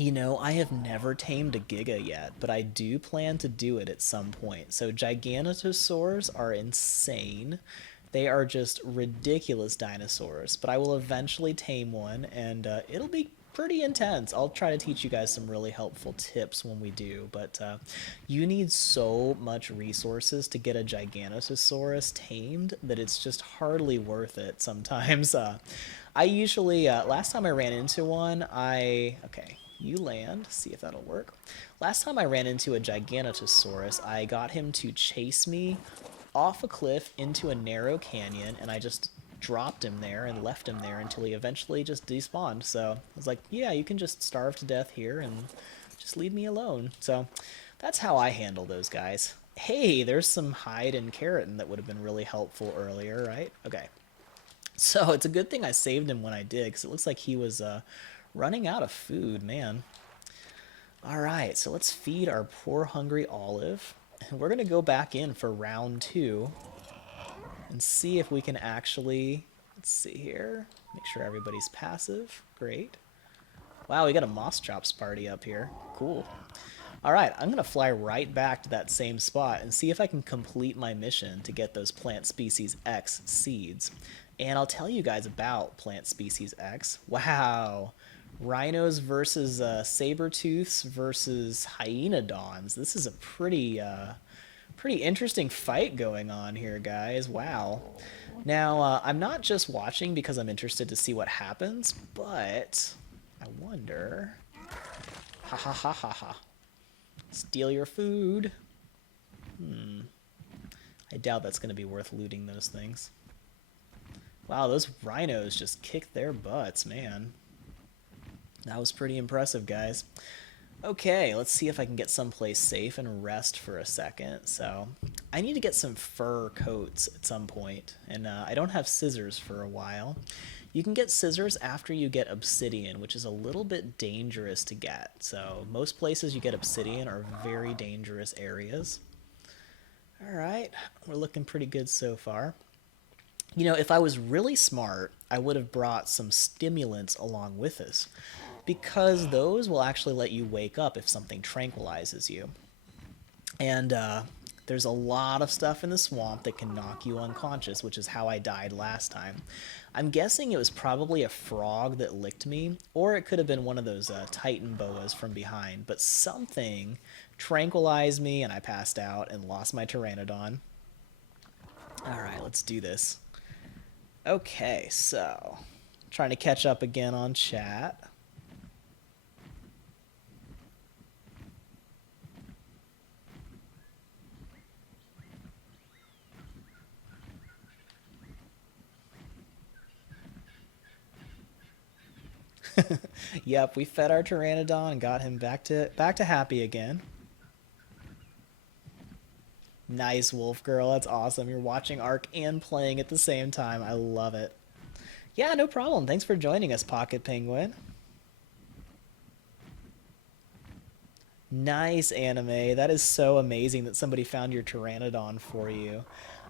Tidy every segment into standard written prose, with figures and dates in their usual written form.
You know, I have never tamed a Giga yet, but I do plan to do it at some point. So Giganotosaurs are insane. They are just ridiculous dinosaurs, but I will eventually tame one, and it'll be pretty intense. I'll try to teach you guys some really helpful tips when we do, but you need so much resources to get a Giganotosaurus tamed that it's just hardly worth it sometimes. I usually, last time I ran into one, okay, you land, see if that'll work. Last time I ran into a Giganotosaurus, I got him to chase me off a cliff into a narrow canyon, and I just dropped him there and left him there until he eventually just despawned. So I was like, yeah, you can just starve to death here and just leave me alone. So that's how I handle those guys. Hey, there's some hide and keratin that would have been really helpful earlier, right? Okay. So it's a good thing I saved him when I did, because it looks like he was running out of food, man. All right, so let's feed our poor hungry Olive. And we're going to go back in for round 2 and see if we can actually, let's see here, make sure everybody's passive. Great. Wow, we got a Moss Chops party up here. Cool. All right, I'm going to fly right back to that same spot and see if I can complete my mission to get those Plant Species X seeds. And I'll tell you guys about Plant Species X. Wow. Rhinos versus saber-tooths versus hyenodons. This is a pretty interesting fight going on here, guys. Wow. Now, I'm not just watching because I'm interested to see what happens, but I wonder... Ha ha ha ha ha. Steal your food. I doubt that's going to be worth looting those things. Wow, those rhinos just kicked their butts, man. That was pretty impressive, guys. Okay, let's see if I can get someplace safe and rest for a second. So, I need to get some fur coats at some point, and I don't have scissors for a while. You can get scissors after you get obsidian, which is a little bit dangerous to get. So, most places you get obsidian are very dangerous areas. Alright, we're looking pretty good so far. You know, if I was really smart, I would have brought some stimulants along with us, because those will actually let you wake up if something tranquilizes you. And there's a lot of stuff in the swamp that can knock you unconscious, which is how I died last time. I'm guessing it was probably a frog that licked me, or it could have been one of those Titan boas from behind, but something tranquilized me and I passed out and lost my Pteranodon. Alright, let's do this. Okay, so trying to catch up again on chat. Yep, we fed our Pteranodon and got him back to happy again. Nice, Wolf Girl. That's awesome. You're watching Ark and playing at the same time. I love it. Yeah, no problem. Thanks for joining us, Pocket Penguin. Nice, Anime. That is so amazing that somebody found your Pteranodon for you.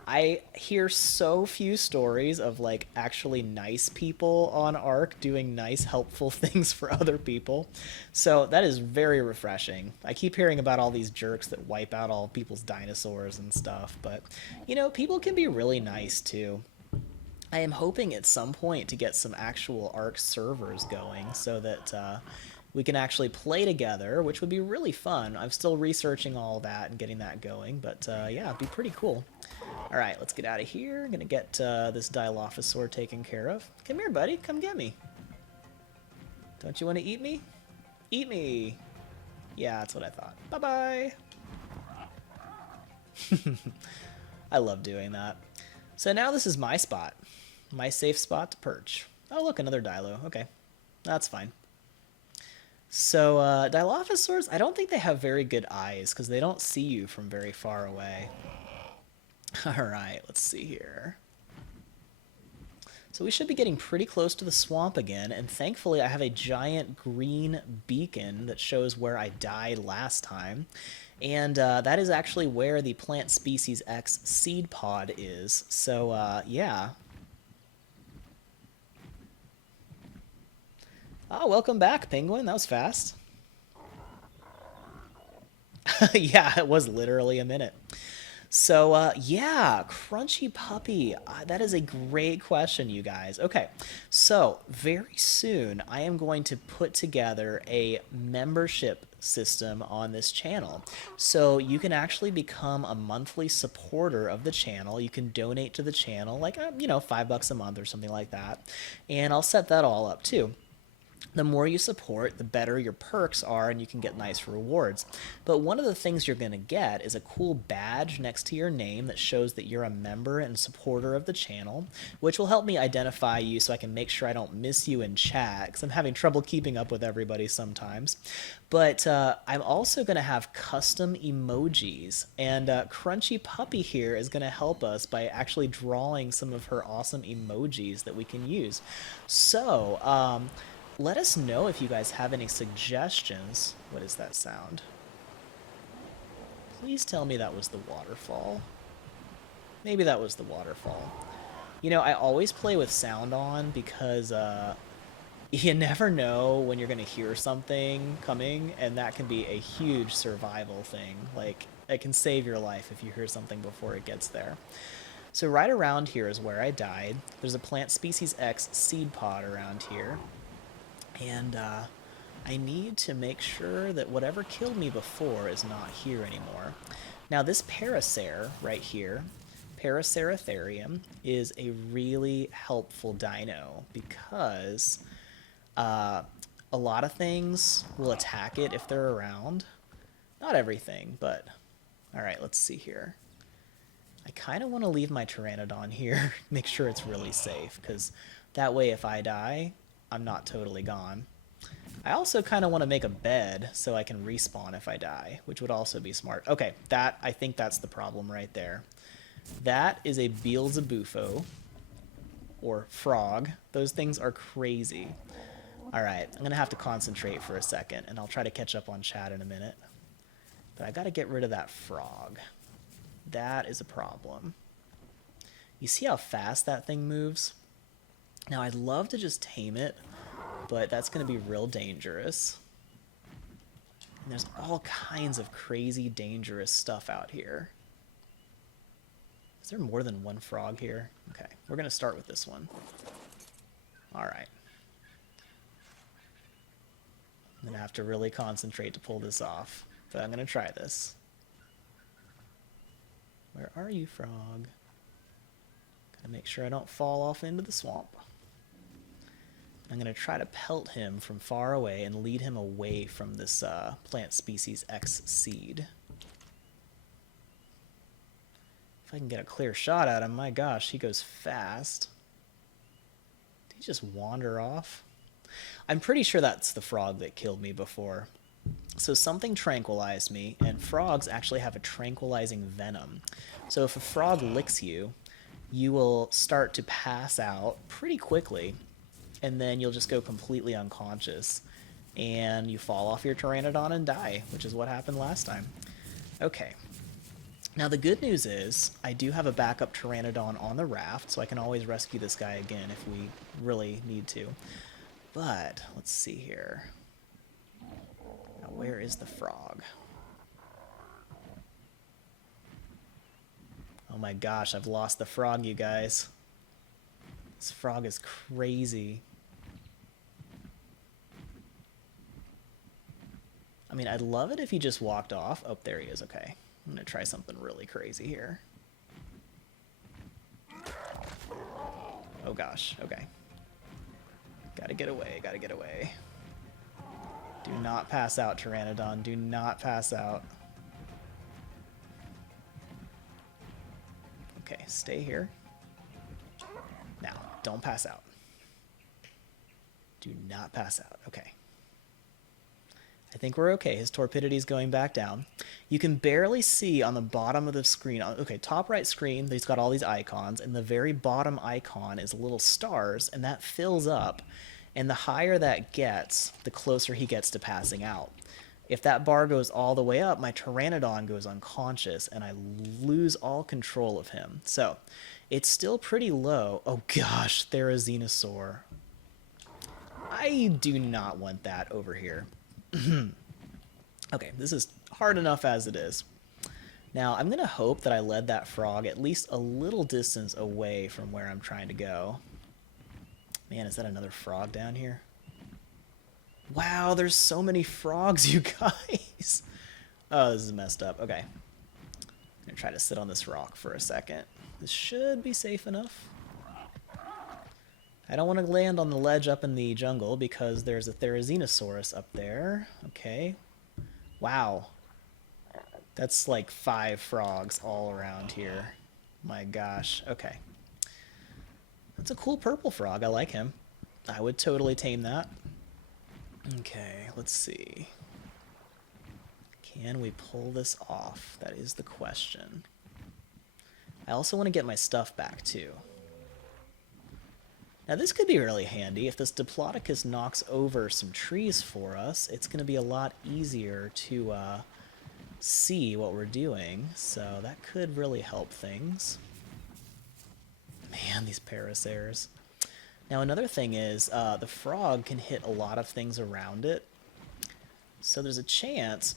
I hear so few stories of like actually nice people on Ark doing nice, helpful things for other people. So that is very refreshing. I keep hearing about all these jerks that wipe out all people's dinosaurs and stuff, but you know, people can be really nice too. I am hoping at some point to get some actual Ark servers going so that we can actually play together, which would be really fun. I'm still researching all that and getting that going, but yeah, it'd be pretty cool. All right, let's get out of here. I'm gonna get this Dilophosaur taken care of. Come here, buddy. Come get me. Don't you want to eat me? Eat me. Yeah, that's what I thought. Bye-bye. I love doing that. So now this is my spot. My safe spot to perch. Oh, look, another Dilo. Okay, that's fine. So, Dilophosaurs, I don't think they have very good eyes because they don't see you from very far away. Alright, let's see here. So we should be getting pretty close to the swamp again, and thankfully I have a giant green beacon that shows where I died last time. And that is actually where the Plant Species X seed pod is. So, yeah. Oh, welcome back, Penguin. That was fast. Yeah, it was literally a minute. So, yeah, Crunchy Puppy. That is a great question, you guys. Okay, so very soon I am going to put together a membership system on this channel. So you can actually become a monthly supporter of the channel. You can donate to the channel, like, $5 a month or something like that. And I'll set that all up too. The more you support, the better your perks are, and you can get nice rewards. But one of the things you're going to get is a cool badge next to your name that shows that you're a member and supporter of the channel, which will help me identify you so I can make sure I don't miss you in chat, because I'm having trouble keeping up with everybody sometimes. But I'm also going to have custom emojis, and Crunchy Puppy here is going to help us by actually drawing some of her awesome emojis that we can use. So, let us know if you guys have any suggestions. What is that sound? Please tell me that was the waterfall. Maybe that was the waterfall. I always play with sound on because you never know when you're going to hear something coming, and that can be a huge survival thing. Like, it can save your life if you hear something before it gets there. So right around here is where I died. There's a plant species X seed pod around here. And I need to make sure that whatever killed me before is not here anymore. Now this Paracera right here, Paraceratherium, is a really helpful dino because a lot of things will attack it if they're around. Not everything, but alright, let's see here. I kind of want to leave my Pteranodon here, make sure it's really safe, because that way if I die, I'm not totally gone. I also kind of want to make a bed so I can respawn if I die, which would also be smart. Okay, I think that's the problem right there. That is a Beelzebufo, or frog. Those things are crazy. Alright, I'm going to have to concentrate for a second, and I'll try to catch up on chat in a minute. But I got to get rid of that frog. That is a problem. You see how fast that thing moves? Now, I'd love to just tame it, but that's going to be real dangerous. And there's all kinds of crazy, dangerous stuff out here. Is there more than one frog here? Okay, we're going to start with this one. Alright. I'm going to have to really concentrate to pull this off, but I'm going to try this. Where are you, frog? Gotta make sure I don't fall off into the swamp. I'm going to try to pelt him from far away and lead him away from this plant species X seed. If I can get a clear shot at him, my gosh, he goes fast. Did he just wander off? I'm pretty sure that's the frog that killed me before. So something tranquilized me, and frogs actually have a tranquilizing venom. So if a frog licks you, you will start to pass out pretty quickly, and then you'll just go completely unconscious, and you fall off your Pteranodon and die, which is what happened last time. Okay. Now the good news is, I do have a backup Pteranodon on the raft, so I can always rescue this guy again if we really need to. But, let's see here. Now, where is the frog? Oh my gosh, I've lost the frog, you guys. This frog is crazy. I mean, I'd love it if he just walked off. Oh, there he is, okay. I'm gonna try something really crazy here. Oh gosh, okay. Gotta get away, gotta get away. Do not pass out, Pteranodon. Do not pass out. Okay, stay here. Now, don't pass out. Do not pass out. Okay. I think we're okay. His torpidity is going back down. You can barely see on the bottom of the screen. Okay, top right screen, he's got all these icons, and the very bottom icon is little stars, and that fills up. And the higher that gets, the closer he gets to passing out. If that bar goes all the way up, my Pteranodon goes unconscious, and I lose all control of him. So, it's still pretty low. Oh gosh, Therizinosaur. I do not want that over here. Okay, this is hard enough as it is. Now, I'm going to hope that I led that frog at least a little distance away from where I'm trying to go. Man, is that another frog down here? Wow, there's so many frogs, you guys. Oh, this is messed up. Okay. I'm going to try to sit on this rock for a second. This should be safe enough. I don't want to land on the ledge up in the jungle because there's a Therizinosaurus up there. Okay. Wow. That's like 5 frogs all around here. My gosh. Okay. That's a cool purple frog. I like him. I would totally tame that. Okay, let's see. Can we pull this off? That is the question. I also want to get my stuff back, too. Now, this could be really handy. If this Diplodocus knocks over some trees for us, it's going to be a lot easier to see what we're doing. So that could really help things. Man, these Paracers. Now, another thing is the frog can hit a lot of things around it. So there's a chance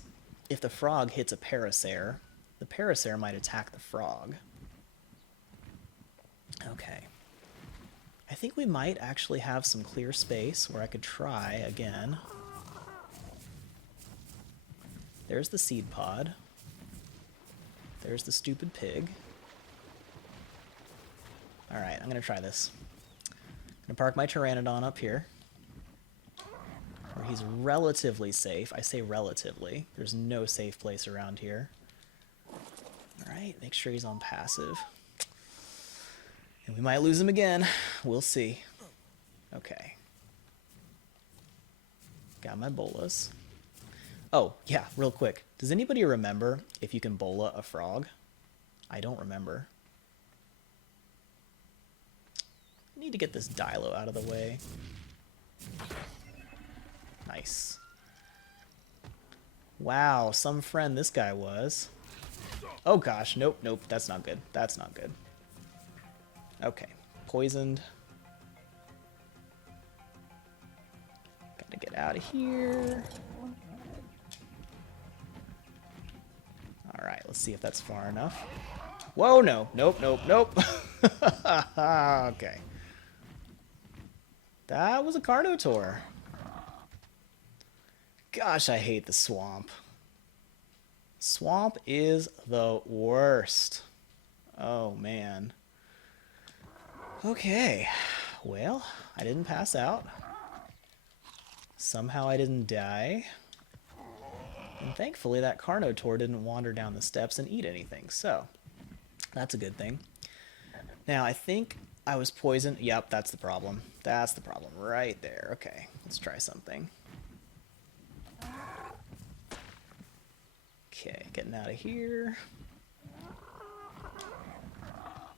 if the frog hits a Parasaur, the Parasaur might attack the frog. Okay. I think we might actually have some clear space where I could try again. There's the seed pod. There's the stupid pig. Alright, I'm going to try this. I'm going to park my Pteranodon up here, where he's relatively safe. I say relatively. There's no safe place around here. Alright, make sure he's on passive. And we might lose him again. We'll see. Okay. Got my bolas. Oh, yeah, real quick. Does anybody remember if you can bola a frog? I don't remember. I need to get this Dilo out of the way. Nice. Wow, some friend this guy was. Oh gosh, nope, nope, that's not good. That's not good. Okay, poisoned. Gotta get out of here. Alright, let's see if that's far enough. Whoa, no. Nope, nope, nope. Okay. That was a Carnotaur. Gosh, I hate the swamp. Swamp is the worst. Oh, man. Okay. Well, I didn't pass out. Somehow I didn't die. And thankfully that Carnotaur didn't wander down the steps and eat anything, so that's a good thing. Now, I think I was poisoned. Yep, that's the problem. That's the problem right there. Okay, let's try something. Okay, getting out of here.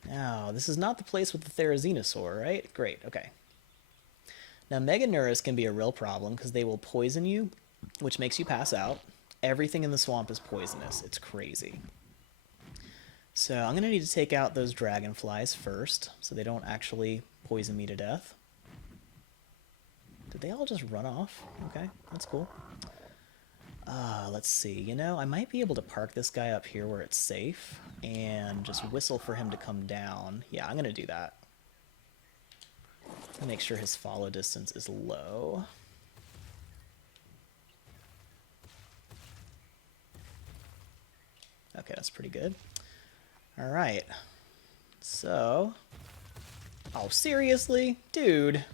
Now, this is not the place with the Therizinosaur, right? Great, okay. Now, Meganurus can be a real problem because they will poison you, which makes you pass out. Everything in the swamp is poisonous. It's crazy. So I'm going to need to take out those dragonflies first so they don't actually poison me to death. Did they all just run off? Okay, that's cool. Let's see. You know, I might be able to park this guy up here where it's safe and just whistle for him to come down. Yeah, I'm going to do that. Make sure his follow distance is low. Okay, that's pretty good. All right. So, oh, seriously? Dude.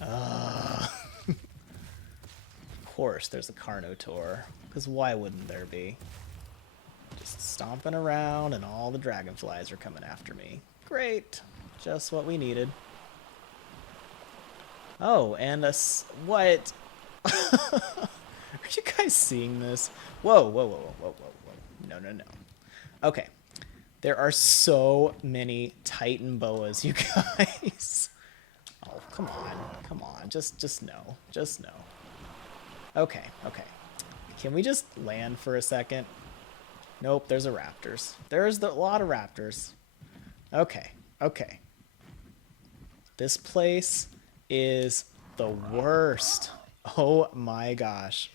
Of course there's a Carnotaur, because why wouldn't there be? Just stomping around and all the dragonflies are coming after me. Great. Just what we needed. Oh, and what? Are you guys seeing this? Whoa, whoa, whoa, whoa, whoa, whoa, whoa. No, no, no. Okay. There are so many Titan boas, you guys. Oh, come on. Come on. Just no. Just no. Okay, okay. Can we just land for a second? Nope, there's a raptors. There's a lot of raptors. Okay, okay. This place is the worst. Oh my gosh.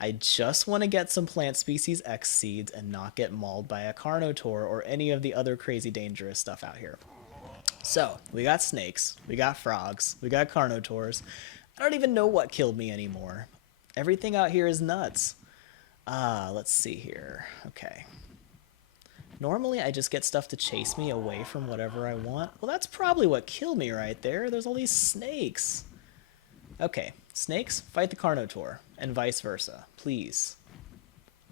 I just want to get some plant species X seeds and not get mauled by a Carnotaur or any of the other crazy dangerous stuff out here. So, we got snakes, we got frogs, we got Carnotaurs. I don't even know what killed me anymore. Everything out here is nuts. Let's see here. Okay. Normally, I just get stuff to chase me away from whatever I want. Well, that's probably what killed me right there. There's all these snakes. Okay, snakes, fight the Carnotaur, and vice versa, please.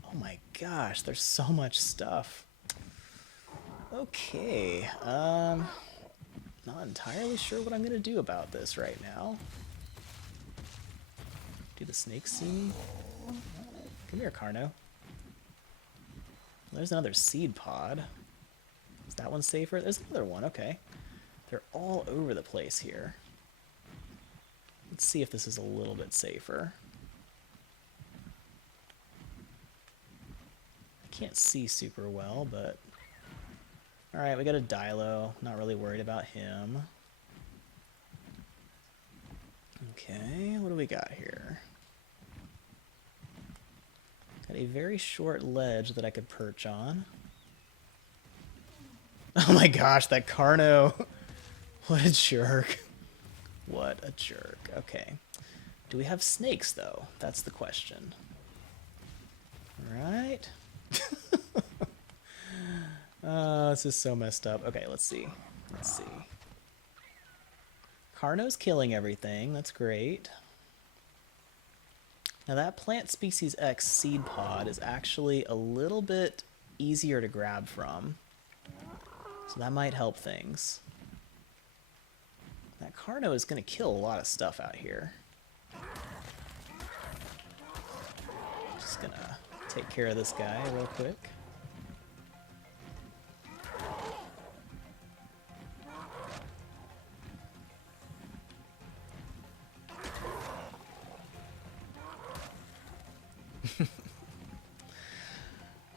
Oh my gosh, there's so much stuff. Okay, not entirely sure what I'm gonna do about this right now. Do the snakes see me? Come here, Carno. There's another seed pod. Is that one safer? There's another one, okay. They're all over the place here. Let's see if this is a little bit safer. I can't see super well, but... Alright, we got a Dilo. Not really worried about him. Okay, what do we got here? Got a very short ledge that I could perch on. Oh my gosh, that Carno! What a jerk. What a jerk. Okay. Do we have snakes, though? That's the question. Alright. Oh, this is so messed up. Okay, let's see. Let's see. Carno's killing everything. That's great. Now that plant species X seed pod is actually a little bit easier to grab from. So that might help things. That Carno is going to kill a lot of stuff out here. Just going to take care of this guy real quick.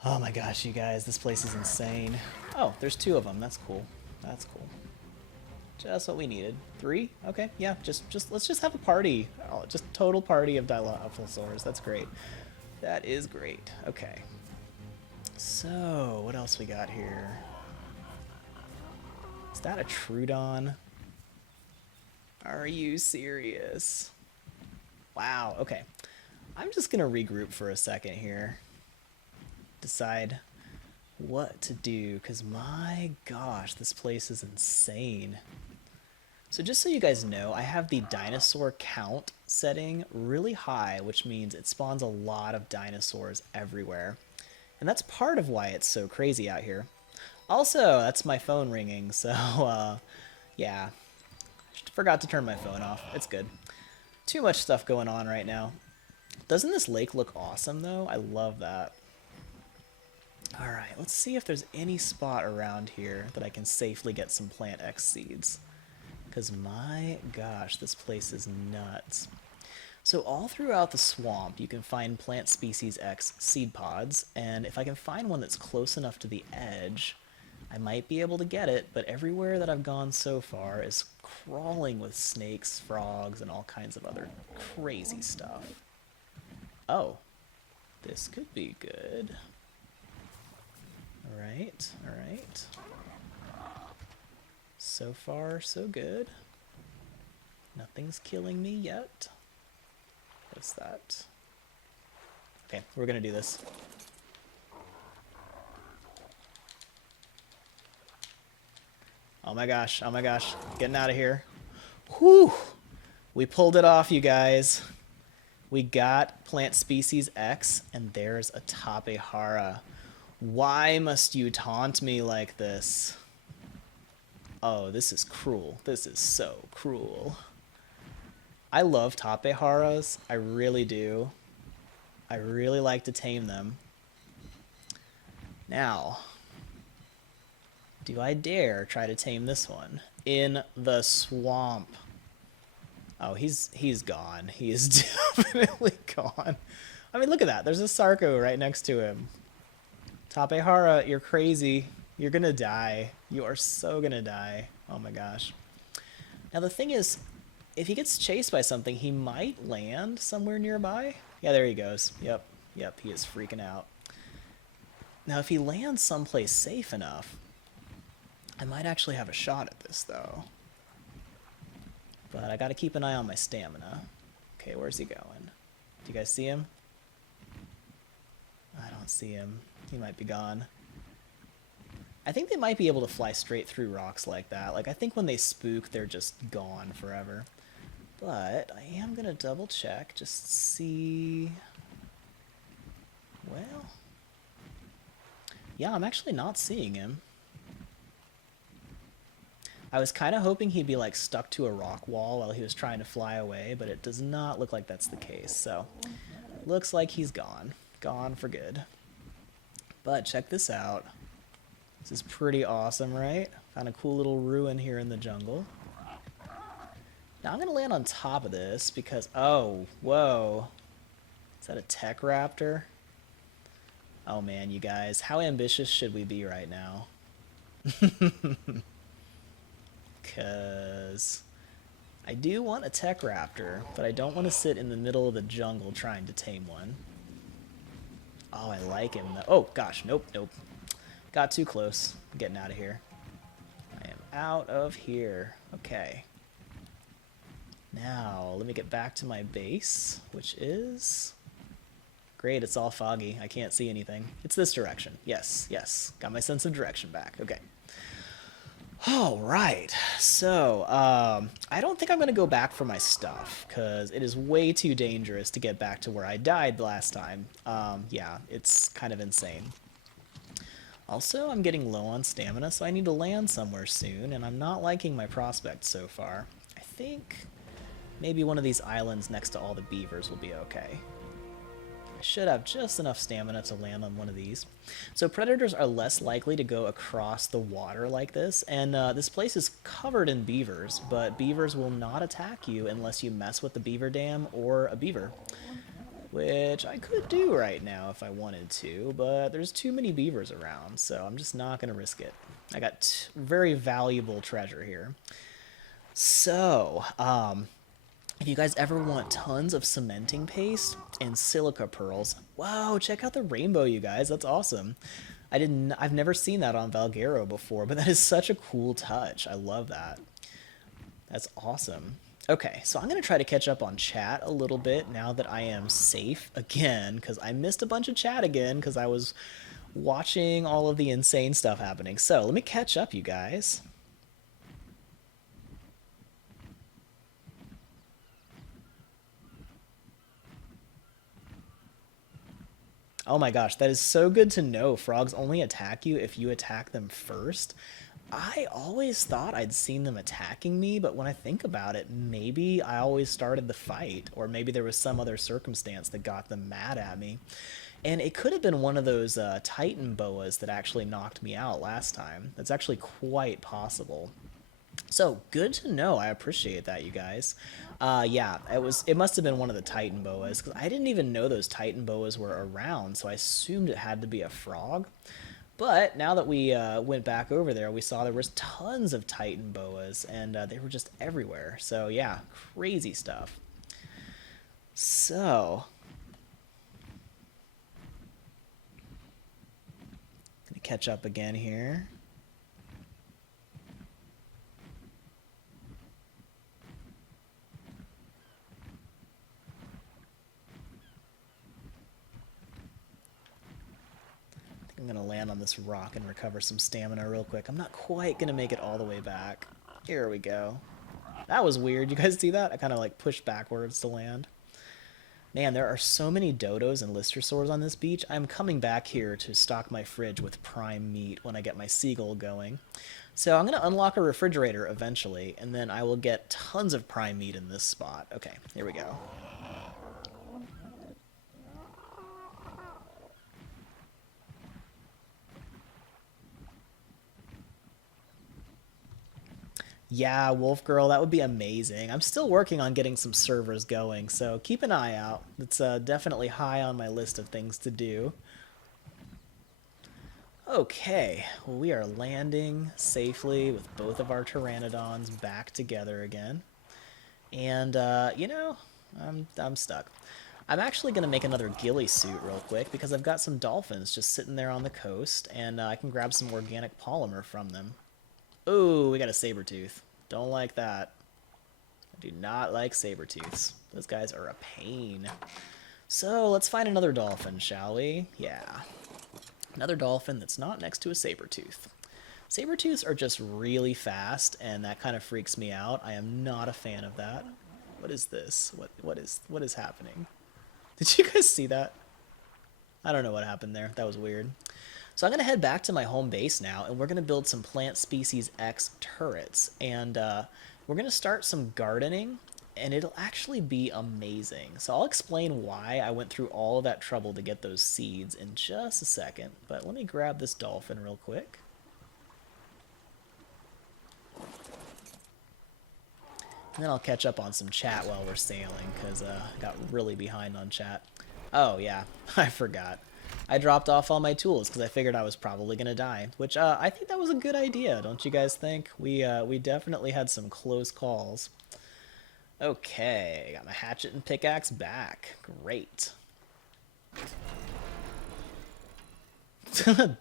Oh my gosh, you guys, this place is insane. Oh, there's two of them. That's cool. That's cool. Just what we needed. 3? Okay, yeah, let's just have a party. Oh, just total party of Dilophosaurus. That's great. That is great. Okay. So, what else we got here? Is that a Troodon? Are you serious? Wow, okay. I'm just gonna regroup for a second here. Decide what to do, because my gosh, this place is insane. So just so you guys know, I have the dinosaur count setting really high, which means it spawns a lot of dinosaurs everywhere. And that's part of why it's so crazy out here. Also, that's my phone ringing, so yeah. Forgot to turn my phone off. It's good. Too much stuff going on right now. Doesn't this lake look awesome, though? I love that. Alright, let's see if there's any spot around here that I can safely get some plant X seeds. Because my gosh, this place is nuts. So all throughout the swamp, you can find plant species X seed pods, and if I can find one that's close enough to the edge, I might be able to get it, but everywhere that I've gone so far is crawling with snakes, frogs, and all kinds of other crazy stuff. Oh, this could be good. Alright, alright. So far, so good. Nothing's killing me yet. What's that? Okay, we're gonna do this. Oh my gosh, getting out of here. Whew! We pulled it off, you guys. We got plant species X, and there's a Tapehara. Why must you taunt me like this? Oh, this is cruel. This is so cruel. I love Tapeharas. I really do. I really like to tame them. Now, do I dare try to tame this one? In the swamp. Oh, he's gone. He is definitely gone. I mean, look at that. There's a Sarco right next to him. Tapehara, you're crazy. You're gonna die. You are so gonna die. Oh my gosh. Now the thing is, if he gets chased by something, he might land somewhere nearby. Yeah, there he goes. Yep, yep, he is freaking out. Now, if he lands someplace safe enough, I might actually have a shot at this, though. But I gotta keep an eye on my stamina. Okay, where's he going? Do you guys see him? I don't see him. He might be gone. I think they might be able to fly straight through rocks like that. Like, I think when they spook, they're just gone forever. But I am gonna double check, just see... Well... Yeah, I'm actually not seeing him. I was kind of hoping he'd be like stuck to a rock wall while he was trying to fly away, but it does not look like that's the case. So, looks like he's gone. Gone for good. But check this out. This is pretty awesome, right? Found a cool little ruin here in the jungle. Now I'm going to land on top of this because... Oh, whoa. Is that a tech raptor? Oh man, you guys. How ambitious should we be right now? Because I do want a tech raptor, but I don't want to sit in the middle of the jungle trying to tame one. Oh, I like him though. Oh gosh, nope, nope. Got too close. I'm getting out of here. I am out of here. Okay. Now, let me get back to my base, which is... Great, it's all foggy. I can't see anything. It's this direction. Yes, yes. Got my sense of direction back. Okay. All right, so I don't think I'm going to go back for my stuff because it is way too dangerous to get back to where I died last time. Yeah, it's kind of insane. Also, I'm getting low on stamina, so I need to land somewhere soon, and I'm not liking my prospects so far. I think maybe one of these islands next to all the beavers will be okay. I should have just enough stamina to land on one of these. So predators are less likely to go across the water like this, and this place is covered in beavers, but beavers will not attack you unless you mess with the beaver dam or a beaver, which I could do right now if I wanted to, but there's too many beavers around, so I'm just not going to risk it. I got very valuable treasure here. So, if you guys ever want tons of cementing paste and silica pearls, wow, check out the rainbow, you guys. That's awesome. I've never seen that on Valguero before, but that is such a cool touch. I love that. That's awesome. Okay, so I'm going to try to catch up on chat a little bit now that I am safe again, because I missed a bunch of chat again because I was watching all of the insane stuff happening. So let me catch up, you guys. Oh my gosh, that is so good to know. Frogs only attack you if you attack them first. I always thought I'd seen them attacking me, but when I think about it, maybe I always started the fight, or maybe there was some other circumstance that got them mad at me. And it could have been one of those Titan boas that actually knocked me out last time. That's actually quite possible. So, good to know. I appreciate that, you guys. Yeah, it must have been one of the Titan boas, because I didn't even know those Titan boas were around, so I assumed it had to be a frog. But now that we went back over there, we saw there was tons of Titan boas, and they were just everywhere. So, yeah, crazy stuff. So, gonna catch up again here. I'm going to land on this rock and recover some stamina real quick. I'm not quite going to make it all the way back. Here we go. That was weird. You guys see that? I kind of like pushed backwards to land. Man, there are so many dodos and listersaurs on this beach. I'm coming back here to stock my fridge with prime meat when I get my seagull going. So I'm going to unlock a refrigerator eventually, and then I will get tons of prime meat in this spot. Okay, here we go. Yeah, Wolf Girl, that would be amazing. I'm still working on getting some servers going, so keep an eye out. It's definitely high on my list of things to do. Okay, well, we are landing safely with both of our pteranodons back together again. And, you know, I'm stuck. I'm actually going to make another ghillie suit real quick because I've got some dolphins just sitting there on the coast, and I can grab some organic polymer from them. Ooh, we got a saber tooth. Don't like that. I do not like saber tooths. Those guys are a pain. So let's find another dolphin, shall we? Yeah. Another dolphin that's not next to a saber tooth. Saber tooths are just really fast, and that kind of freaks me out. I am not a fan of that. What is this? What is happening? Did you guys see that? I don't know what happened there. That was weird. So I'm going to head back to my home base now, and we're going to build some Plant Species X turrets. And we're going to start some gardening, and it'll actually be amazing. So I'll explain why I went through all of that trouble to get those seeds in just a second. But let me grab this dolphin real quick. And then I'll catch up on some chat while we're sailing, because I got really behind on chat. Oh, yeah, I forgot. I dropped off all my tools because I figured I was probably going to die, which I think that was a good idea, don't you guys think? We definitely had some close calls. Okay, got my hatchet and pickaxe back. Great.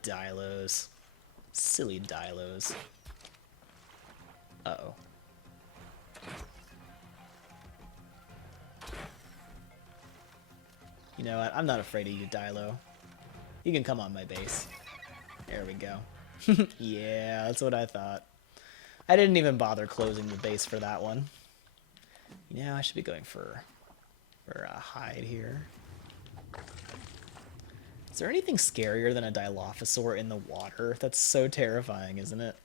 Dilos. Silly Dilos. Uh-oh. You know what? I'm not afraid of you, Dilo. You can come on my base. There we go. Yeah, that's what I thought. I didn't even bother closing the base for that one. You know, I should be going for a hide here. Is there anything scarier than a Dilophosaur in the water? That's so terrifying, isn't it?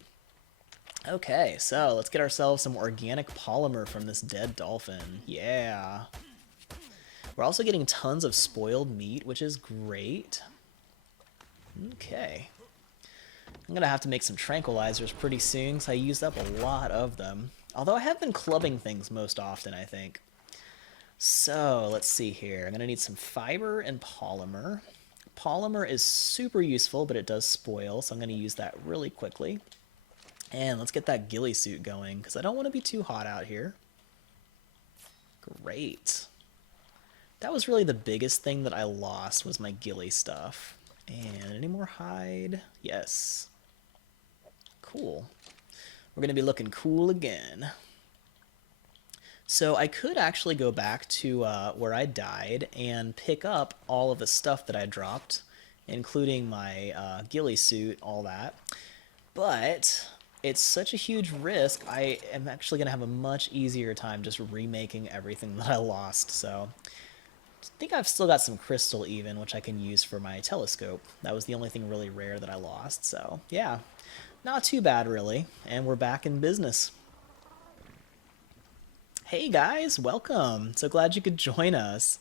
Okay, so let's get ourselves some organic polymer from this dead dolphin. Yeah. We're also getting tons of spoiled meat, which is great. Okay. I'm going to have to make some tranquilizers pretty soon, because I used up a lot of them. Although I have been clubbing things most often, I think. So, let's see here. I'm going to need some fiber and polymer. Polymer is super useful, but it does spoil, so I'm going to use that really quickly. And let's get that ghillie suit going, because I don't want to be too hot out here. Great. That was really the biggest thing that I lost, was my ghillie stuff. And any more hide? Yes. Cool. We're going to be looking cool again. So I could actually go back to where I died and pick up all of the stuff that I dropped, including my ghillie suit, all that. But it's such a huge risk, I am actually going to have a much easier time just remaking everything that I lost. So I think I've still got some crystal even, which I can use for my telescope. That was the only thing really rare that I lost. So yeah, not too bad really. And we're back in business. Hey guys, welcome. So glad you could join us.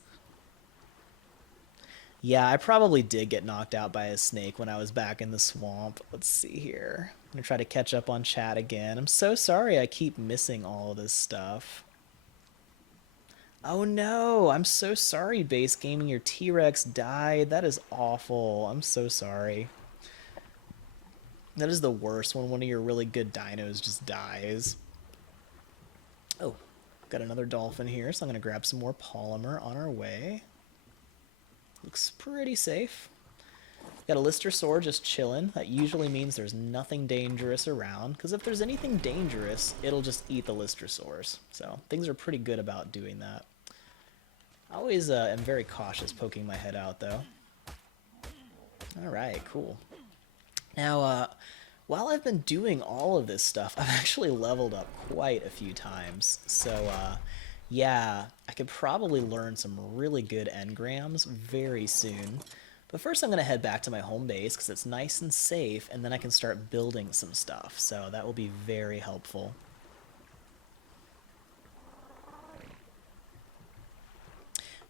Yeah, I probably did get knocked out by a snake when I was back in the swamp. Let's see here. I'm going to try to catch up on chat again. I'm so sorry I keep missing all of this stuff. Oh no, I'm so sorry, Base Gaming. Your T-Rex died. That is awful. I'm so sorry. That is the worst when one of your really good dinos just dies. Oh, got another dolphin here, so I'm going to grab some more polymer on our way. Looks pretty safe. Got a Listersaur just chilling. That usually means there's nothing dangerous around, because if there's anything dangerous, it'll just eat the Listersaurs. So things are pretty good about doing that. I always am very cautious poking my head out, though. Alright, cool. Now, while I've been doing all of this stuff, I've actually leveled up quite a few times. So, yeah, I could probably learn some really good engrams very soon. But first I'm going to head back to my home base because it's nice and safe, and then I can start building some stuff. So that will be very helpful.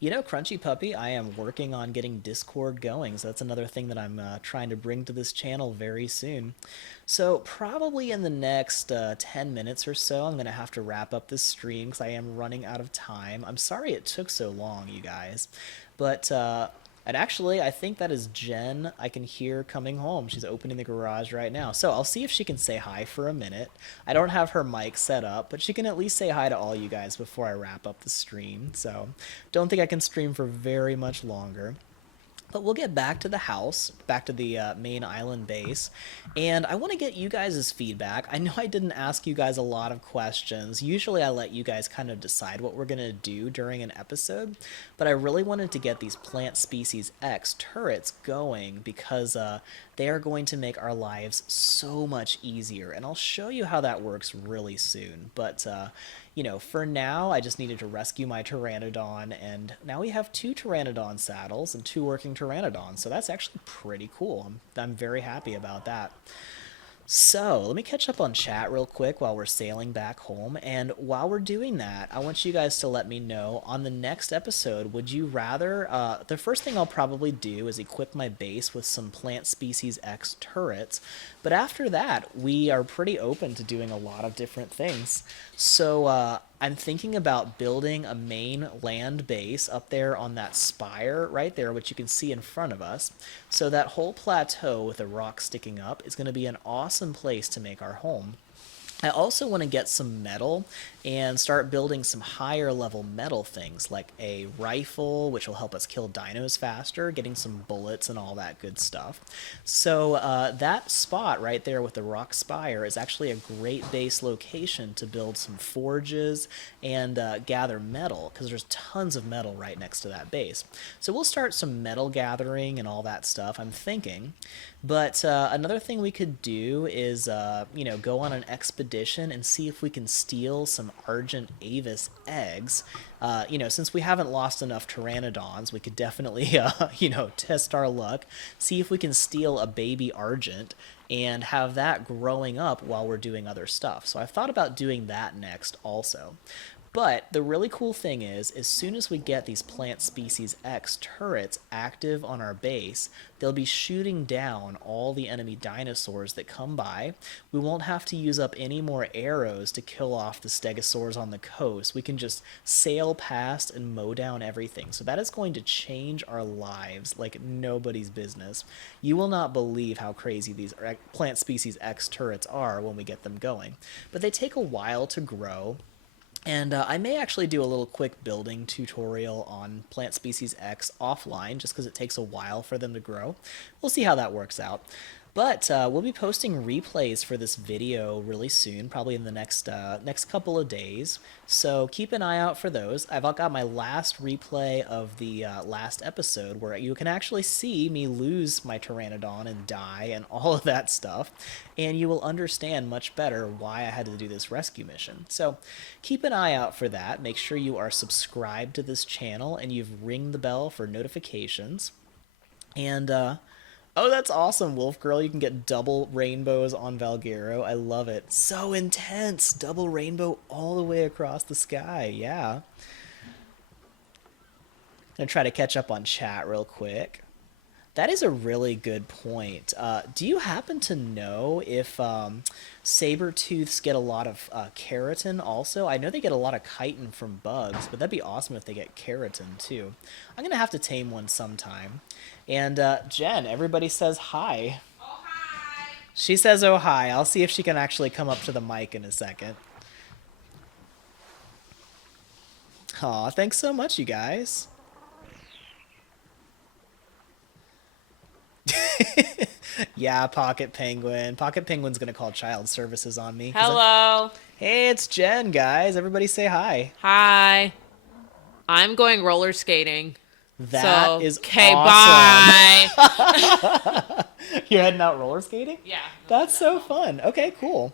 You know, Crunchy Puppy, I am working on getting Discord going, so that's another thing that I'm trying to bring to this channel very soon. So probably in the next 10 minutes or so, I'm going to have to wrap up this stream because I am running out of time. I'm sorry it took so long, you guys. But And actually, I think that is Jen. I can hear coming home. She's opening the garage right now. So I'll see if she can say hi for a minute. I don't have her mic set up, but she can at least say hi to all you guys before I wrap up the stream. So don't think I can stream for very much longer. But we'll get back to the house, back to the main island base, and I want to get you guys' feedback. I know I didn't ask you guys a lot of questions. Usually I let you guys kind of decide what we're going to do during an episode, but I really wanted to get these Plant Species X turrets going because they are going to make our lives so much easier, and I'll show you how that works really soon. But you know, for now, I just needed to rescue my Pteranodon, and now we have 2 Pteranodon saddles and 2 working Pteranodons, so that's actually pretty cool. I'm very happy about that. So, let me catch up on chat real quick while we're sailing back home, and while we're doing that, I want you guys to let me know, on the next episode, would you rather, the first thing I'll probably do is equip my base with some Plant Species X turrets, but after that, we are pretty open to doing a lot of different things. So, I'm thinking about building a main land base up there on that spire right there, which you can see in front of us. So that whole plateau with a rock sticking up is going to be an awesome place to make our home. I also want to get some metal and start building some higher level metal things like a rifle, which will help us kill dinos faster, getting some bullets and all that good stuff. So that spot right there with the rock spire is actually a great base location to build some forges and gather metal, because there's tons of metal right next to that base. So we'll start some metal gathering and all that stuff, I'm thinking. But another thing we could do is, you know, go on an expedition and see if we can steal some Argent Avis eggs. You know, since we haven't lost enough Pteranodons, we could definitely, you know, test our luck, see if we can steal a baby Argent and have that growing up while we're doing other stuff. So I've thought about doing that next also. But the really cool thing is, as soon as we get these Plant Species X turrets active on our base, they'll be shooting down all the enemy dinosaurs that come by. We won't have to use up any more arrows to kill off the stegosaurs on the coast. We can just sail past and mow down everything. So that is going to change our lives like nobody's business. You will not believe how crazy these Plant Species X turrets are when we get them going. But they take a while to grow. And I may actually do a little quick building tutorial on Plant Species X offline, just because it takes a while for them to grow. We'll see how that works out. But we'll be posting replays for this video really soon, probably in the next couple of days. So keep an eye out for those. I've got my last replay of the last episode where you can actually see me lose my Pteranodon and die and all of that stuff. And you will understand much better why I had to do this rescue mission. So keep an eye out for that. Make sure you are subscribed to this channel and you've ringed the bell for notifications. And oh, that's awesome, Wolf Girl. You can get double rainbows on Valguero. I love it. So intense. Double rainbow all the way across the sky. Yeah. I'm going to try to catch up on chat real quick. That is a really good point. Do you happen to know if saber-tooths get a lot of keratin also? I know they get a lot of chitin from bugs, but that'd be awesome if they get keratin too. I'm going to have to tame one sometime. And Jen, everybody says hi. Oh, hi. She says, oh, hi. I'll see if she can actually come up to the mic in a second. Aw, thanks so much, you guys. Yeah, Pocket Penguin. Pocket Penguin's gonna call child services on me. Hello. Hey, it's Jen, guys. Everybody say hi. Hi. I'm going roller skating. That is okay, awesome. bye. You're heading out roller skating? Yeah. That's so fun. Okay, cool.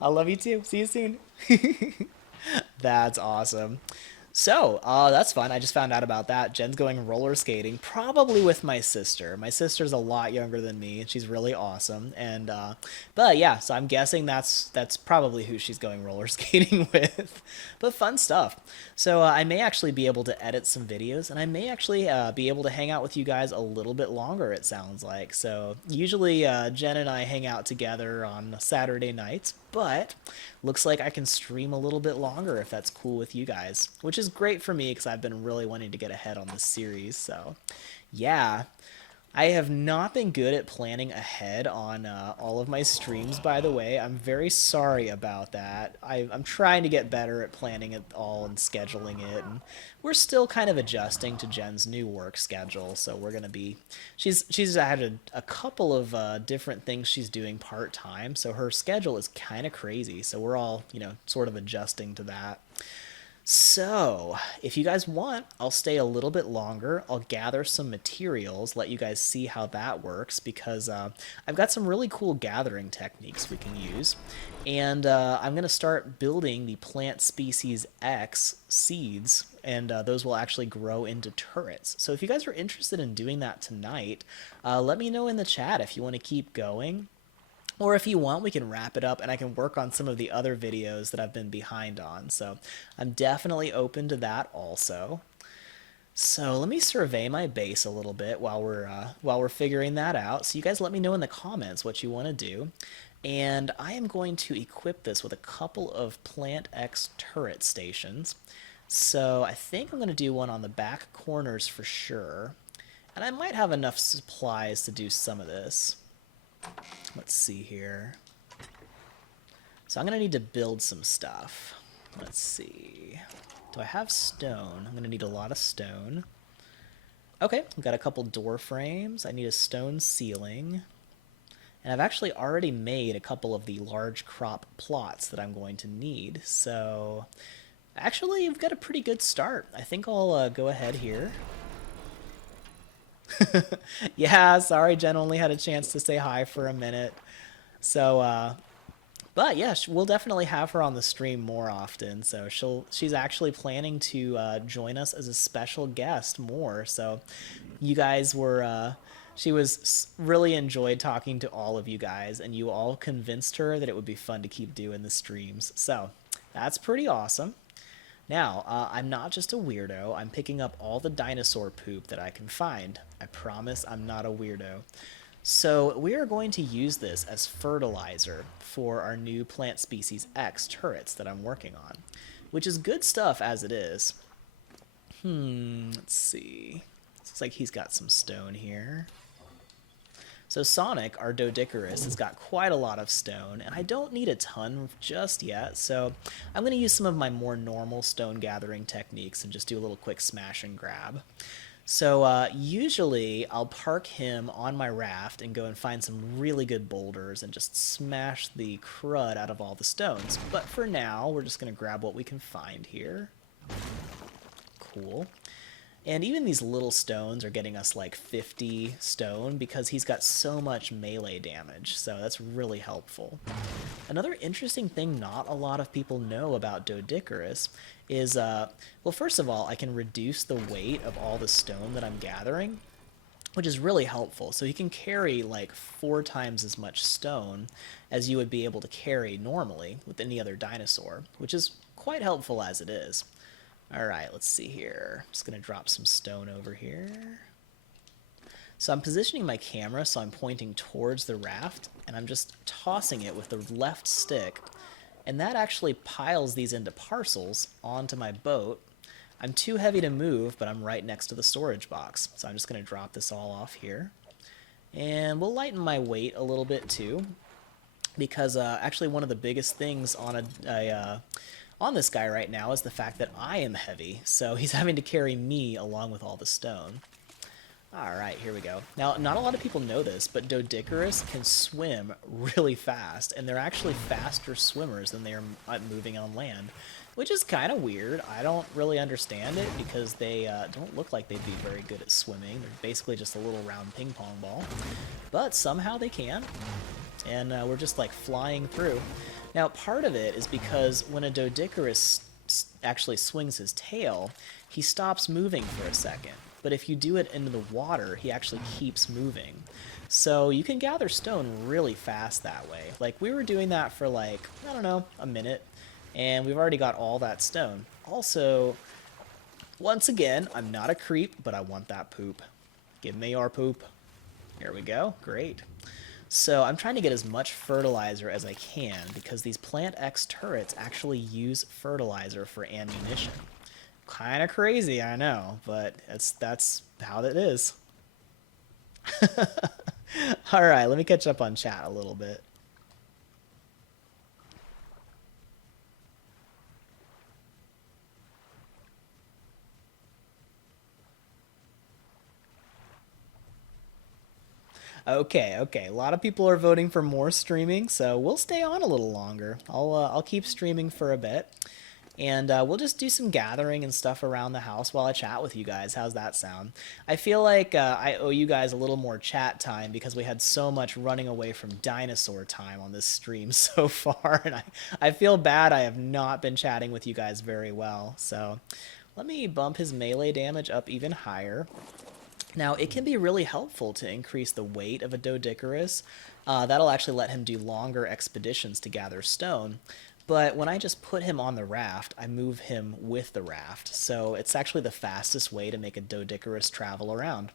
I love you too. See you soon. That's awesome. So, that's fun. I just found out about that. Jen's going roller skating, probably with my sister. My sister's a lot younger than me, and she's really awesome. And, but yeah, so I'm guessing that's probably who she's going roller skating with. But fun stuff. So, I may actually be able to edit some videos, and I may actually be able to hang out with you guys a little bit longer, it sounds like. So, usually Jen and I hang out together on Saturday nights, but looks like I can stream a little bit longer if that's cool with you guys, which is great for me because I've been really wanting to get ahead on this series. So yeah, I have not been good at planning ahead on all of my streams, by the way. I'm very sorry about that. I'm trying to get better at planning it all and scheduling it, and we're still kind of adjusting to Jen's new work schedule, so we're going to be... She's had a couple of different things she's doing part-time, so her schedule is kind of crazy, so we're all, sort of adjusting to that. So, if you guys want, I'll stay a little bit longer. I'll gather some materials, let you guys see how that works, because I've got some really cool gathering techniques we can use. And I'm going to start building the plant species X seeds, and those will actually grow into turrets. So if you guys are interested in doing that tonight, let me know in the chat if you want to keep going. Or if you want, we can wrap it up and I can work on some of the other videos that I've been behind on. So I'm definitely open to that also. So let me survey my base a little bit while we're figuring that out. So you guys let me know in the comments what you want to do. And I am going to equip this with a couple of Plant X turret stations. So I think I'm going to do one on the back corners for sure. And I might have enough supplies to do some of this. Let's see here. So I'm going to need to build some stuff. Let's see. Do I have stone? I'm going to need a lot of stone. Okay, I've got a couple door frames. I need a stone ceiling. And I've actually already made a couple of the large crop plots that I'm going to need. So actually, you've got a pretty good start. I think I'll go ahead here. Yeah, sorry, Jen only had a chance to say hi for a minute. So, but yeah, we'll definitely have her on the stream more often. So she's actually planning to join us as a special guest more. So you guys were, she was really enjoyed talking to all of you guys, and you all convinced her that it would be fun to keep doing the streams. So that's pretty awesome. Now, I'm not just a weirdo. I'm picking up all the dinosaur poop that I can find. I promise I'm not a weirdo. So we are going to use this as fertilizer for our new plant species X turrets that I'm working on, which is good stuff as it is. Let's see. Looks like he's got some stone here. So Sonic, our Doedicurus, has got quite a lot of stone, and I don't need a ton just yet, so I'm going to use some of my more normal stone gathering techniques and just do a little quick smash and grab. So usually I'll park him on my raft and go and find some really good boulders and just smash the crud out of all the stones. But for now, we're just going to grab what we can find here. Cool. And even these little stones are getting us like 50 stone because he's got so much melee damage, so that's really helpful. Another interesting thing not a lot of people know about Doedicurus is, well, first of all, I can reduce the weight of all the stone that I'm gathering, which is really helpful. So he can carry like 4 times as much stone as you would be able to carry normally with any other dinosaur, which is quite helpful as it is. Alright, let's see here. I'm just going to drop some stone over here. So I'm positioning my camera so I'm pointing towards the raft, and I'm just tossing it with the left stick, and that actually piles these into parcels onto my boat. I'm too heavy to move, but I'm right next to the storage box, so I'm just going to drop this all off here. And we'll lighten my weight a little bit too, because actually one of the biggest things on on this guy right now is the fact that I am heavy, so he's having to carry me along with all the stone. Alright, here we go. Now, not a lot of people know this, but Doedicurus can swim really fast, and they're actually faster swimmers than they are moving on land, which is kind of weird. I don't really understand it, because they don't look like they'd be very good at swimming. They're basically just a little round ping pong ball, but somehow they can, and we're just like flying through. Now, part of it is because when a Doedicurus actually swings his tail, he stops moving for a second. But if you do it into the water, he actually keeps moving. So you can gather stone really fast that way. Like, we were doing that for like, I don't know, a minute, and we've already got all that stone. Also, once again, I'm not a creep, but I want that poop. Give me your poop. Here we go. Great. So I'm trying to get as much fertilizer as I can because these Plant X turrets actually use fertilizer for ammunition. Kind of crazy, I know, but that's how it is. All right, let me catch up on chat a little bit. Okay, okay. A lot of people are voting for more streaming, so we'll stay on a little longer. I'll keep streaming for a bit, and we'll just do some gathering and stuff around the house while I chat with you guys. How's that sound? I feel like I owe you guys a little more chat time because we had so much running away from dinosaur time on this stream so far, and I feel bad I have not been chatting with you guys very well. So let me bump his melee damage up even higher. Now, it can be really helpful to increase the weight of a Doedicurus. That'll actually let him do longer expeditions to gather stone. But when I just put him on the raft, I move him with the raft. So it's actually the fastest way to make a Doedicurus travel around.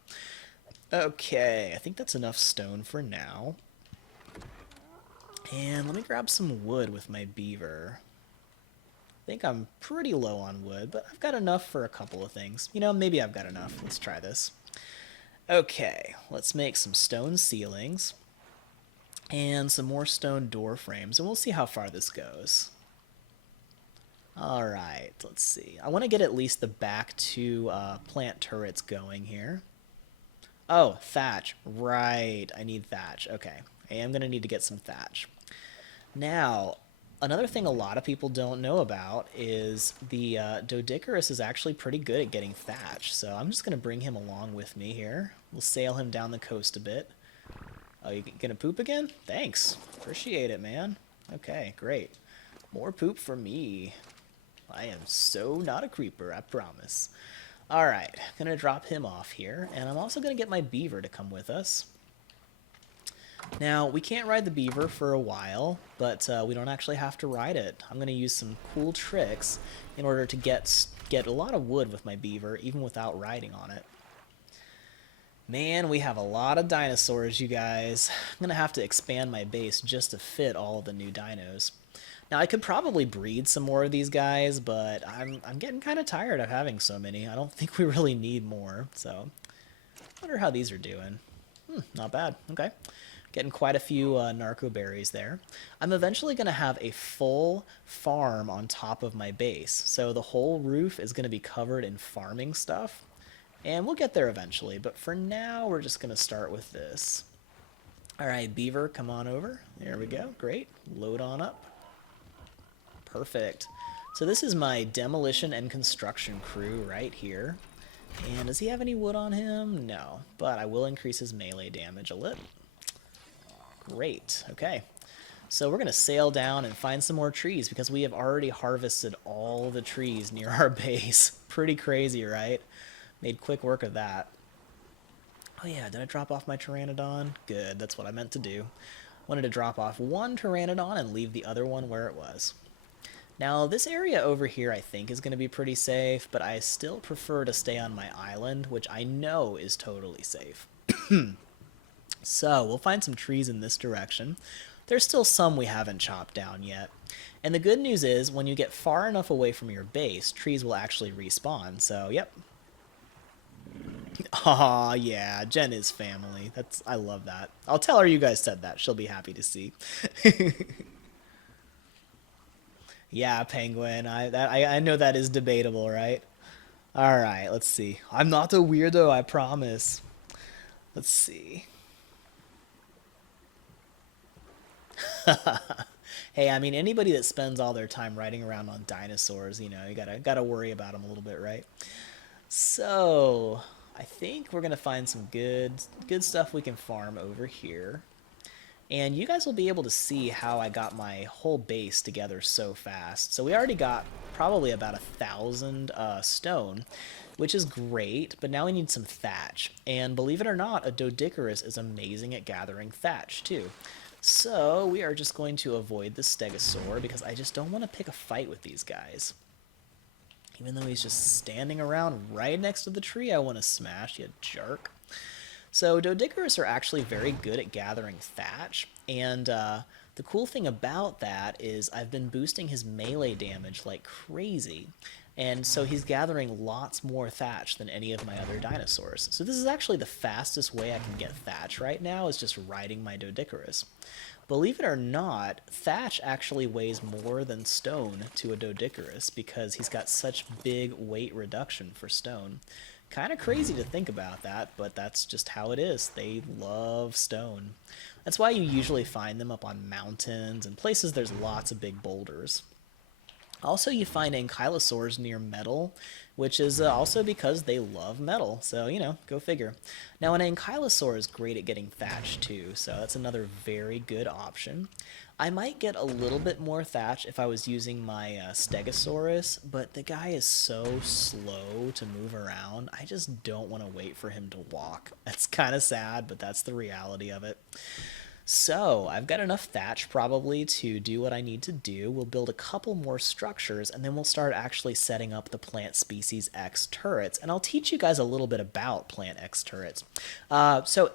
Okay, I think that's enough stone for now. And let me grab some wood with my beaver. I think I'm pretty low on wood, but I've got enough for a couple of things. You know, maybe I've got enough. Let's try this. Okay, let's make some stone ceilings and some more stone door frames, and we'll see how far this goes. All right, let's see. I want to get at least the back two plant turrets going here. Oh, thatch. Right, I need thatch. Okay, I am going to need to get some thatch. Now, another thing a lot of people don't know about is the Doedicurus is actually pretty good at getting thatch, so I'm just going to bring him along with me here. We'll sail him down the coast a bit. Oh, you gonna poop again? Thanks. Appreciate it, man. Okay, great. More poop for me. I am so not a creeper, I promise. Alright, gonna drop him off here, and I'm also gonna get my beaver to come with us. Now, we can't ride the beaver for a while, but we don't actually have to ride it. I'm going to use some cool tricks in order to get a lot of wood with my beaver, even without riding on it. Man, we have a lot of dinosaurs, you guys. I'm going to have to expand my base just to fit all of the new dinos. Now, I could probably breed some more of these guys, but I'm getting kind of tired of having so many. I don't think we really need more, so I wonder how these are doing. Not bad. Okay. Getting quite a few narco berries there. I'm eventually going to have a full farm on top of my base. So the whole roof is going to be covered in farming stuff. And we'll get there eventually. But for now, we're just going to start with this. All right, beaver, come on over. There we go. Great. Load on up. Perfect. So this is my demolition and construction crew right here. And does he have any wood on him? No. But I will increase his melee damage a little. Great. Okay. So we're going to sail down and find some more trees because we have already harvested all the trees near our base. Pretty crazy, right? Made quick work of that. Oh yeah, did I drop off my Pteranodon? Good, that's what I meant to do. Wanted to drop off one Pteranodon and leave the other one where it was. Now, this area over here I think is going to be pretty safe, but I still prefer to stay on my island, which I know is totally safe. So, we'll find some trees in this direction. There's still some we haven't chopped down yet. And the good news is, when you get far enough away from your base, trees will actually respawn. So, yep. Aw, yeah, Jen is family. I love that. I'll tell her you guys said that. She'll be happy to see. Yeah, Penguin. I know that is debatable, right? Alright, let's see. I'm not a weirdo, I promise. Let's see. Hey, I mean, anybody that spends all their time riding around on dinosaurs, you know, you gotta worry about them a little bit, right? So, I think we're gonna find some good stuff we can farm over here. And you guys will be able to see how I got my whole base together so fast. So we already got probably about 1,000 stone, which is great, but now we need some thatch. And believe it or not, a Doedicurus is amazing at gathering thatch too. So we are just going to avoid the Stegosaur because I just don't want to pick a fight with these guys. Even though he's just standing around right next to the tree I want to smash, you jerk. So Doedicurus are actually very good at gathering thatch, and the cool thing about that is I've been boosting his melee damage like crazy, and so he's gathering lots more thatch than any of my other dinosaurs. So this is actually the fastest way I can get thatch right now, is just riding my Doedicurus. Believe it or not, thatch actually weighs more than stone to a Doedicurus because he's got such big weight reduction for stone. Kind of crazy to think about that, but that's just how it is. They love stone. That's why you usually find them up on mountains and places there's lots of big boulders. Also, you find ankylosaurs near metal, which is also because they love metal. So, go figure. Now, an ankylosaur is great at getting thatch too, so that's another very good option. I might get a little bit more thatch if I was using my Stegosaurus, but the guy is so slow to move around. I just don't want to wait for him to walk. That's kind of sad, but that's the reality of it. So I've got enough thatch probably to do what I need to do. We'll build a couple more structures, and then we'll start actually setting up the Plant Species X turrets. And I'll teach you guys a little bit about Plant X turrets. So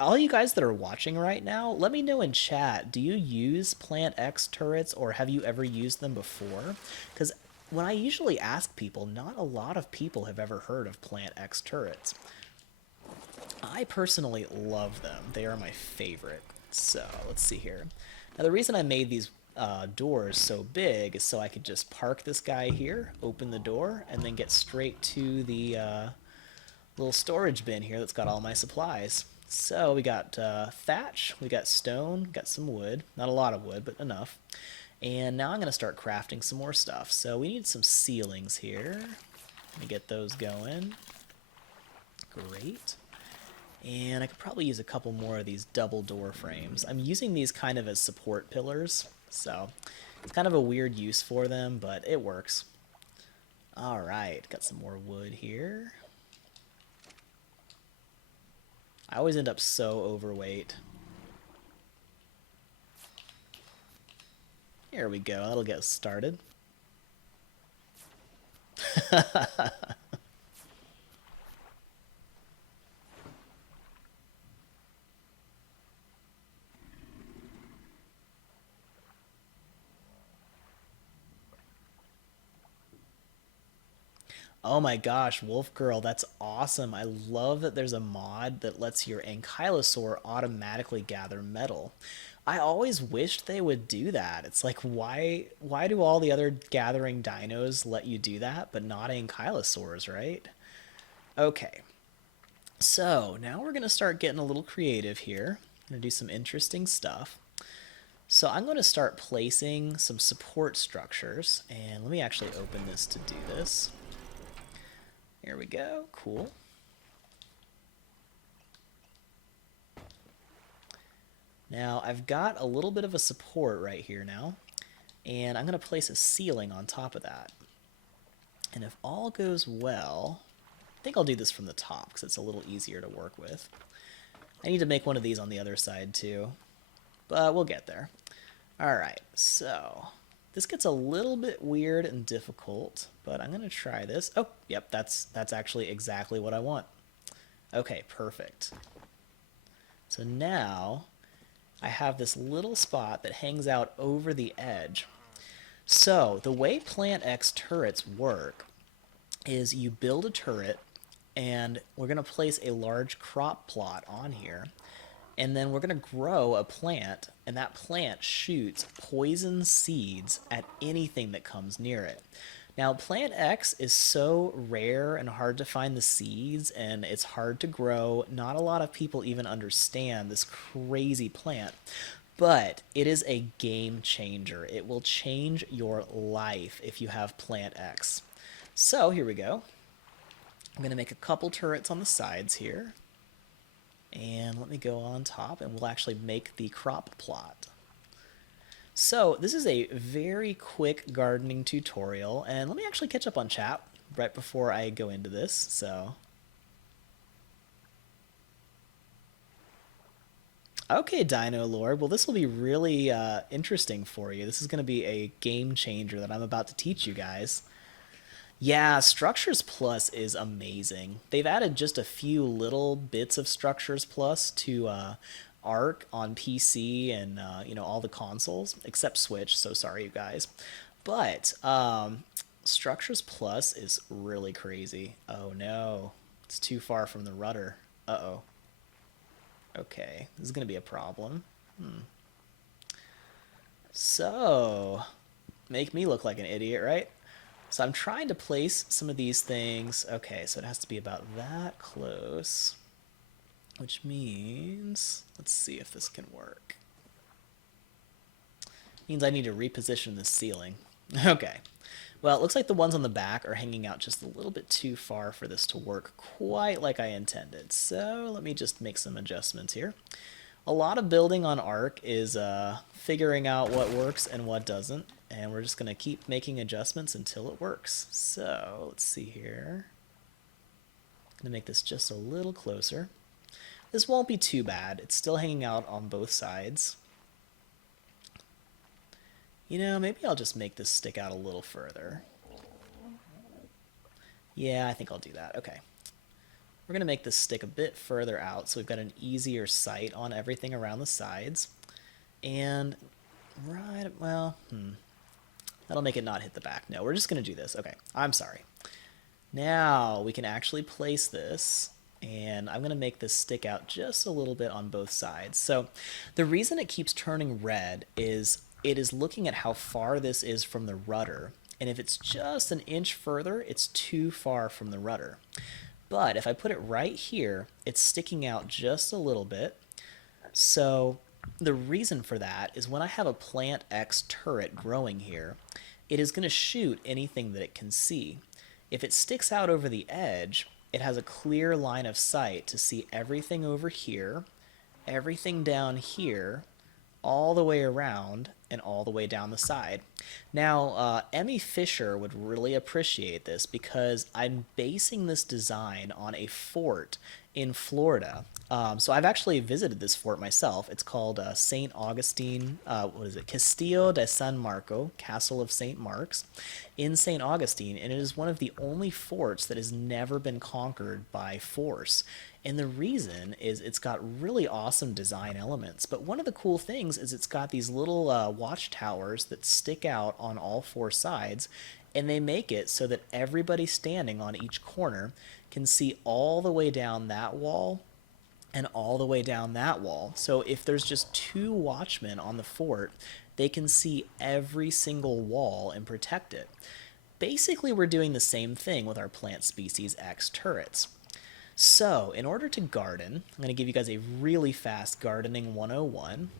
all you guys that are watching right now, let me know in chat, do you use Plant X turrets, or have you ever used them before? Because when I usually ask people, not a lot of people have ever heard of Plant X turrets. I personally love them. They are my favorite. So let's see here. Now the reason I made these doors so big is so I could just park this guy here, open the door, and then get straight to the little storage bin here that's got all my supplies. So we got thatch, we got stone, got some wood. Not a lot of wood, but enough. And now I'm going to start crafting some more stuff. So we need some ceilings here. Let me get those going. Great. And I could probably use a couple more of these double door frames. I'm using these kind of as support pillars, so it's kind of a weird use for them, but it works. Alright, got some more wood here. I always end up so overweight. Here we go, that'll get us started. Oh my gosh, Wolf Girl, that's awesome. I love that there's a mod that lets your ankylosaur automatically gather metal. I always wished they would do that. It's like, why do all the other gathering dinos let you do that, but not ankylosaurs, right? Okay, so now we're going to start getting a little creative here. I'm going to do some interesting stuff. So I'm going to start placing some support structures, and let me actually open this to do this. Here we go, cool. Now I've got a little bit of a support right here now, and I'm going to place a ceiling on top of that. And if all goes well, I think I'll do this from the top because it's a little easier to work with. I need to make one of these on the other side too, but we'll get there. Alright, so this gets a little bit weird and difficult, but I'm going to try this. Oh, yep, that's actually exactly what I want. Okay, perfect. So now I have this little spot that hangs out over the edge. So the way Plant X turrets work is you build a turret, and we're going to place a large crop plot on here. And then we're going to grow a plant, and that plant shoots poison seeds at anything that comes near it. Now, Plant X is so rare and hard to find the seeds, and it's hard to grow. Not a lot of people even understand this crazy plant, but it is a game changer. It will change your life if you have Plant X. So here we go. I'm going to make a couple turrets on the sides here. And let me go on top, and we'll actually make the crop plot. So this is a very quick gardening tutorial, and let me actually catch up on chat right before I go into this. So, okay, Dino Lord. Well, this will be really interesting for you. This is going to be a game changer that I'm about to teach you guys. Yeah, Structures Plus is amazing. They've added just a few little bits of Structures Plus to Ark on PC and all the consoles except Switch. So sorry, you guys. But Structures Plus is really crazy. Oh no, it's too far from the rudder. Uh-oh. Okay, this is gonna be a problem. So, make me look like an idiot, right? So I'm trying to place some of these things. Okay, so it has to be about that close, which means, let's see if this can work. Means I need to reposition the ceiling. Okay. Well, it looks like the ones on the back are hanging out just a little bit too far for this to work quite like I intended. So let me just make some adjustments here. A lot of building on Ark is figuring out what works and what doesn't, and we're just going to keep making adjustments until it works. So let's see here. I'm going to make this just a little closer. This won't be too bad. It's still hanging out on both sides. Maybe I'll just make this stick out a little further. Yeah, I think I'll do that. Okay. We're going to make this stick a bit further out so we've got an easier sight on everything around the sides. And, that'll make it not hit the back. No, we're just going to do this. Okay, I'm sorry. Now we can actually place this, and I'm going to make this stick out just a little bit on both sides. So the reason it keeps turning red is it is looking at how far this is from the rudder. And if it's just an inch further, it's too far from the rudder. But if I put it right here, it's sticking out just a little bit. So the reason for that is when I have a Plant X turret growing here, it is going to shoot anything that it can see. If it sticks out over the edge, it has a clear line of sight to see everything over here, everything down here, all the way around, and all the way down the side. Now, Emmy Fisher would really appreciate this because I'm basing this design on a fort in Florida. So I've actually visited this fort myself. It's called St. Augustine, Castillo de San Marco, Castle of St. Mark's, in St. Augustine, and it is one of the only forts that has never been conquered by force. And the reason is it's got really awesome design elements. But one of the cool things is it's got these little watchtowers that stick out on all four sides, and they make it so that everybody standing on each corner can see all the way down that wall and all the way down that wall. So if there's just two watchmen on the fort, they can see every single wall and protect it. Basically, we're doing the same thing with our Plant Species X turrets. So, in order to garden, I'm going to give you guys a really fast gardening 101.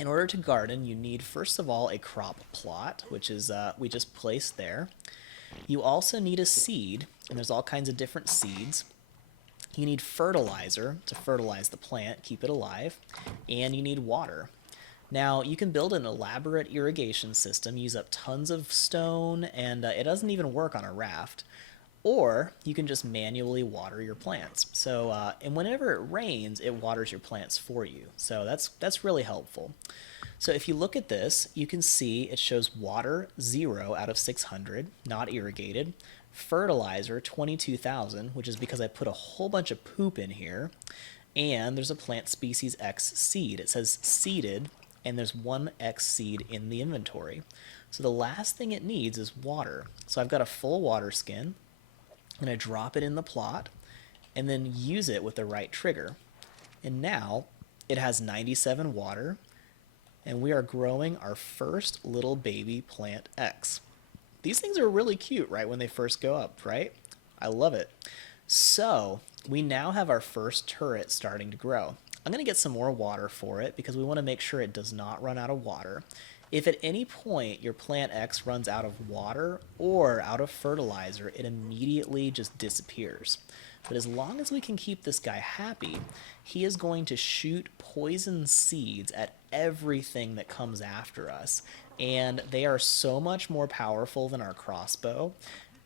In order to garden, you need, first of all, a crop plot, which is we just placed there. You also need a seed, and there's all kinds of different seeds. You need fertilizer to fertilize the plant, keep it alive, and you need water. Now, you can build an elaborate irrigation system, use up tons of stone, and it doesn't even work on a raft. Or you can just manually water your plants. So, and whenever it rains, it waters your plants for you. So that's really helpful. So if you look at this, you can see it shows water 0 out of 600, not irrigated. Fertilizer 22,000, which is because I put a whole bunch of poop in here. And there's a Plant Species X seed. It says seeded, and there's one X seed in the inventory. So the last thing it needs is water. So I've got a full water skin. I'm going to drop it in the plot and then use it with the right trigger. And now it has 97 water, and we are growing our first little baby Plant X. These things are really cute right when they first go up, right? I love it. So we now have our first turret starting to grow. I'm going to get some more water for it because we want to make sure it does not run out of water. If at any point your Plant X runs out of water or out of fertilizer, it immediately just disappears. But as long as we can keep this guy happy, he is going to shoot poison seeds at everything that comes after us. And they are so much more powerful than our crossbow,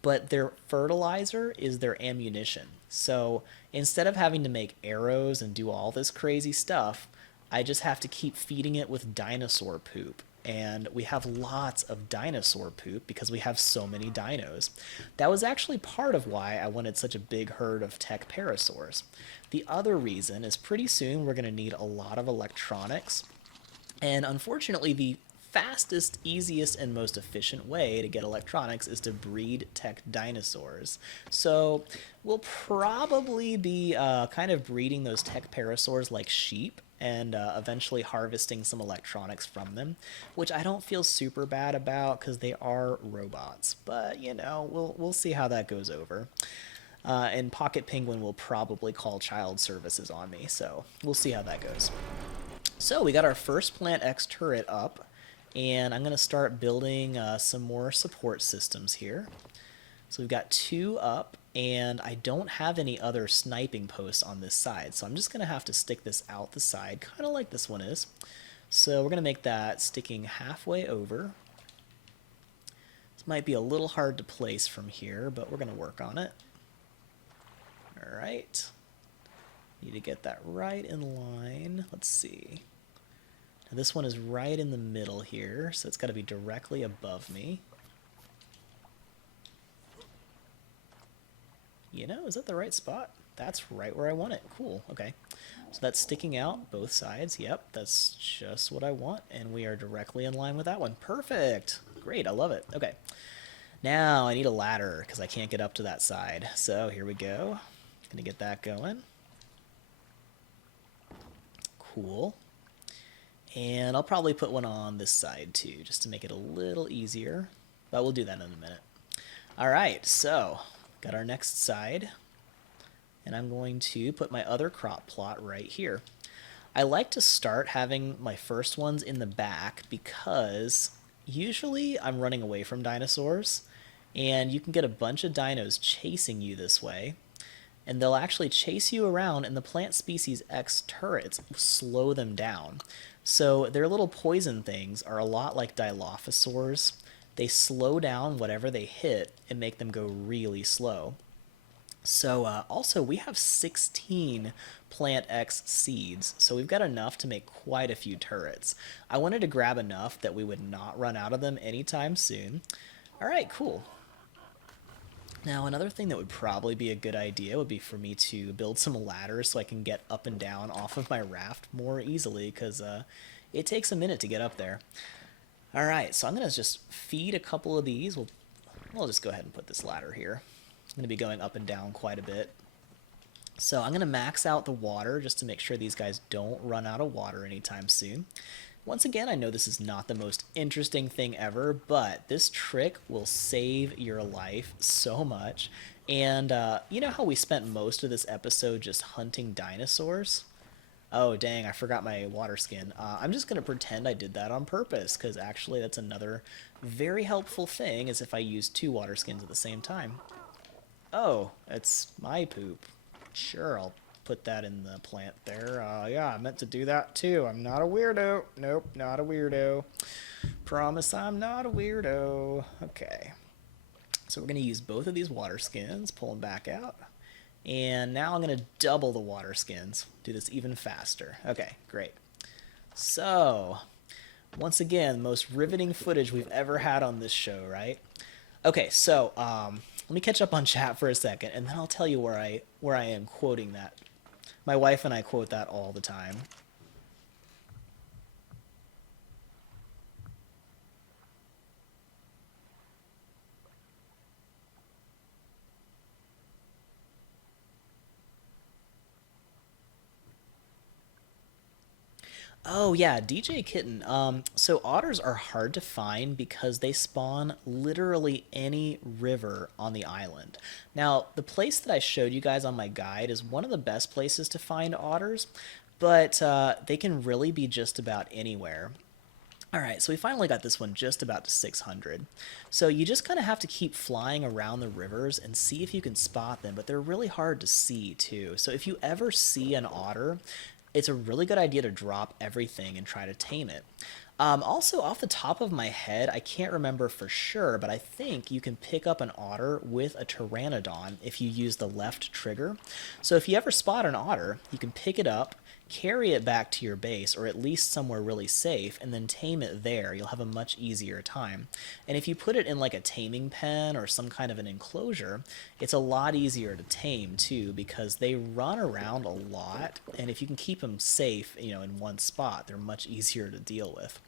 but their fertilizer is their ammunition. So instead of having to make arrows and do all this crazy stuff, I just have to keep feeding it with dinosaur poop. and we have lots of dinosaur poop because we have so many dinos. That was actually part of why I wanted such a big herd of tech parasaurs. The other reason is pretty soon we're going to need a lot of electronics, and unfortunately the fastest, easiest, and most efficient way to get electronics is to breed tech dinosaurs. So we'll probably be kind of breeding those tech parasaurs like sheep and eventually harvesting some electronics from them, which I don't feel super bad about because they are robots. But, you know, we'll see how that goes over. And Pocket Penguin will probably call child services on me, so we'll see how that goes. So we got our first Plant X turret up, and I'm going to start building some more support systems here. So we've got 2 up, and I don't have any other sniping posts on this side, so I'm just going to have to stick this out the side, kind of like this one is. So we're going to make that sticking halfway over. This might be a little hard to place from here, but we're going to work on it. Alright. Need to get that right in line. Let's see. Now this one is right in the middle here, so it's got to be directly above me. You know, is that the right spot? That's right where I want it. Cool, okay. So that's sticking out both sides. Yep, that's just what I want, and we are directly in line with that one. Perfect! Great, I love it. Okay. Now I need a ladder, because I can't get up to that side. So here we go. Gonna get that going. Cool. And I'll probably put one on this side too, just to make it a little easier. But we'll do that in a minute. Alright, so got our next side. And I'm going to put my other crop plot right here. I like to start having my first ones in the back because usually I'm running away from dinosaurs, and you can get a bunch of dinos chasing you this way. And they'll actually chase you around, and the Plant Species X turrets slow them down. So their little poison things are a lot like Dilophosaurs. They slow down whatever they hit and make them go really slow. So also we have 16 Plant X seeds, so we've got enough to make quite a few turrets. I wanted to grab enough that we would not run out of them anytime soon. Alright, cool. Now, another thing that would probably be a good idea would be for me to build some ladders so I can get up and down off of my raft more easily, because it takes a minute to get up there. Alright, so I'm going to just feed a couple of these. We'll just go ahead and put this ladder here. I'm going to be going up and down quite a bit. So I'm going to max out the water just to make sure these guys don't run out of water anytime soon. Once again, I know this is not the most interesting thing ever, but this trick will save your life so much. And you know how we spent most of this episode just hunting dinosaurs? Oh, dang, I forgot my water skin. I'm just going to pretend I did that on purpose, because actually that's another very helpful thing, is if I use 2 water skins at the same time. Oh, it's my poop. Sure, I'll put that in the plant there. Yeah, I meant to do that too. I'm not a weirdo. Nope, not a weirdo. Promise I'm not a weirdo. Okay. So we're going to use both of these water skins, pull them back out. And now I'm going to double the water skins. Do this even faster. Okay, great. So, once again, most riveting footage we've ever had on this show, right? Okay, so let me catch up on chat for a second, and then I'll tell you where I am quoting that. My wife and I quote that all the time. Oh yeah, DJ Kitten. So otters are hard to find because they spawn literally any river on the island. Now, the place that I showed you guys on my guide is one of the best places to find otters, but they can really be just about anywhere. Alright, so we finally got this one just about to 600. So you just kind of have to keep flying around the rivers and see if you can spot them, but they're really hard to see too. So if you ever see an otter, it's a really good idea to drop everything and try to tame it. Also, off the top of my head, I can't remember for sure, but I think you can pick up an otter with a pteranodon if you use the left trigger. So if you ever spot an otter, you can pick it up, carry it back to your base, or at least somewhere really safe, and then tame it there. You'll have a much easier time. And if you put it in like a taming pen or some kind of an enclosure, it's a lot easier to tame too, because they run around a lot, and if you can keep them safe, in one spot, they're much easier to deal with.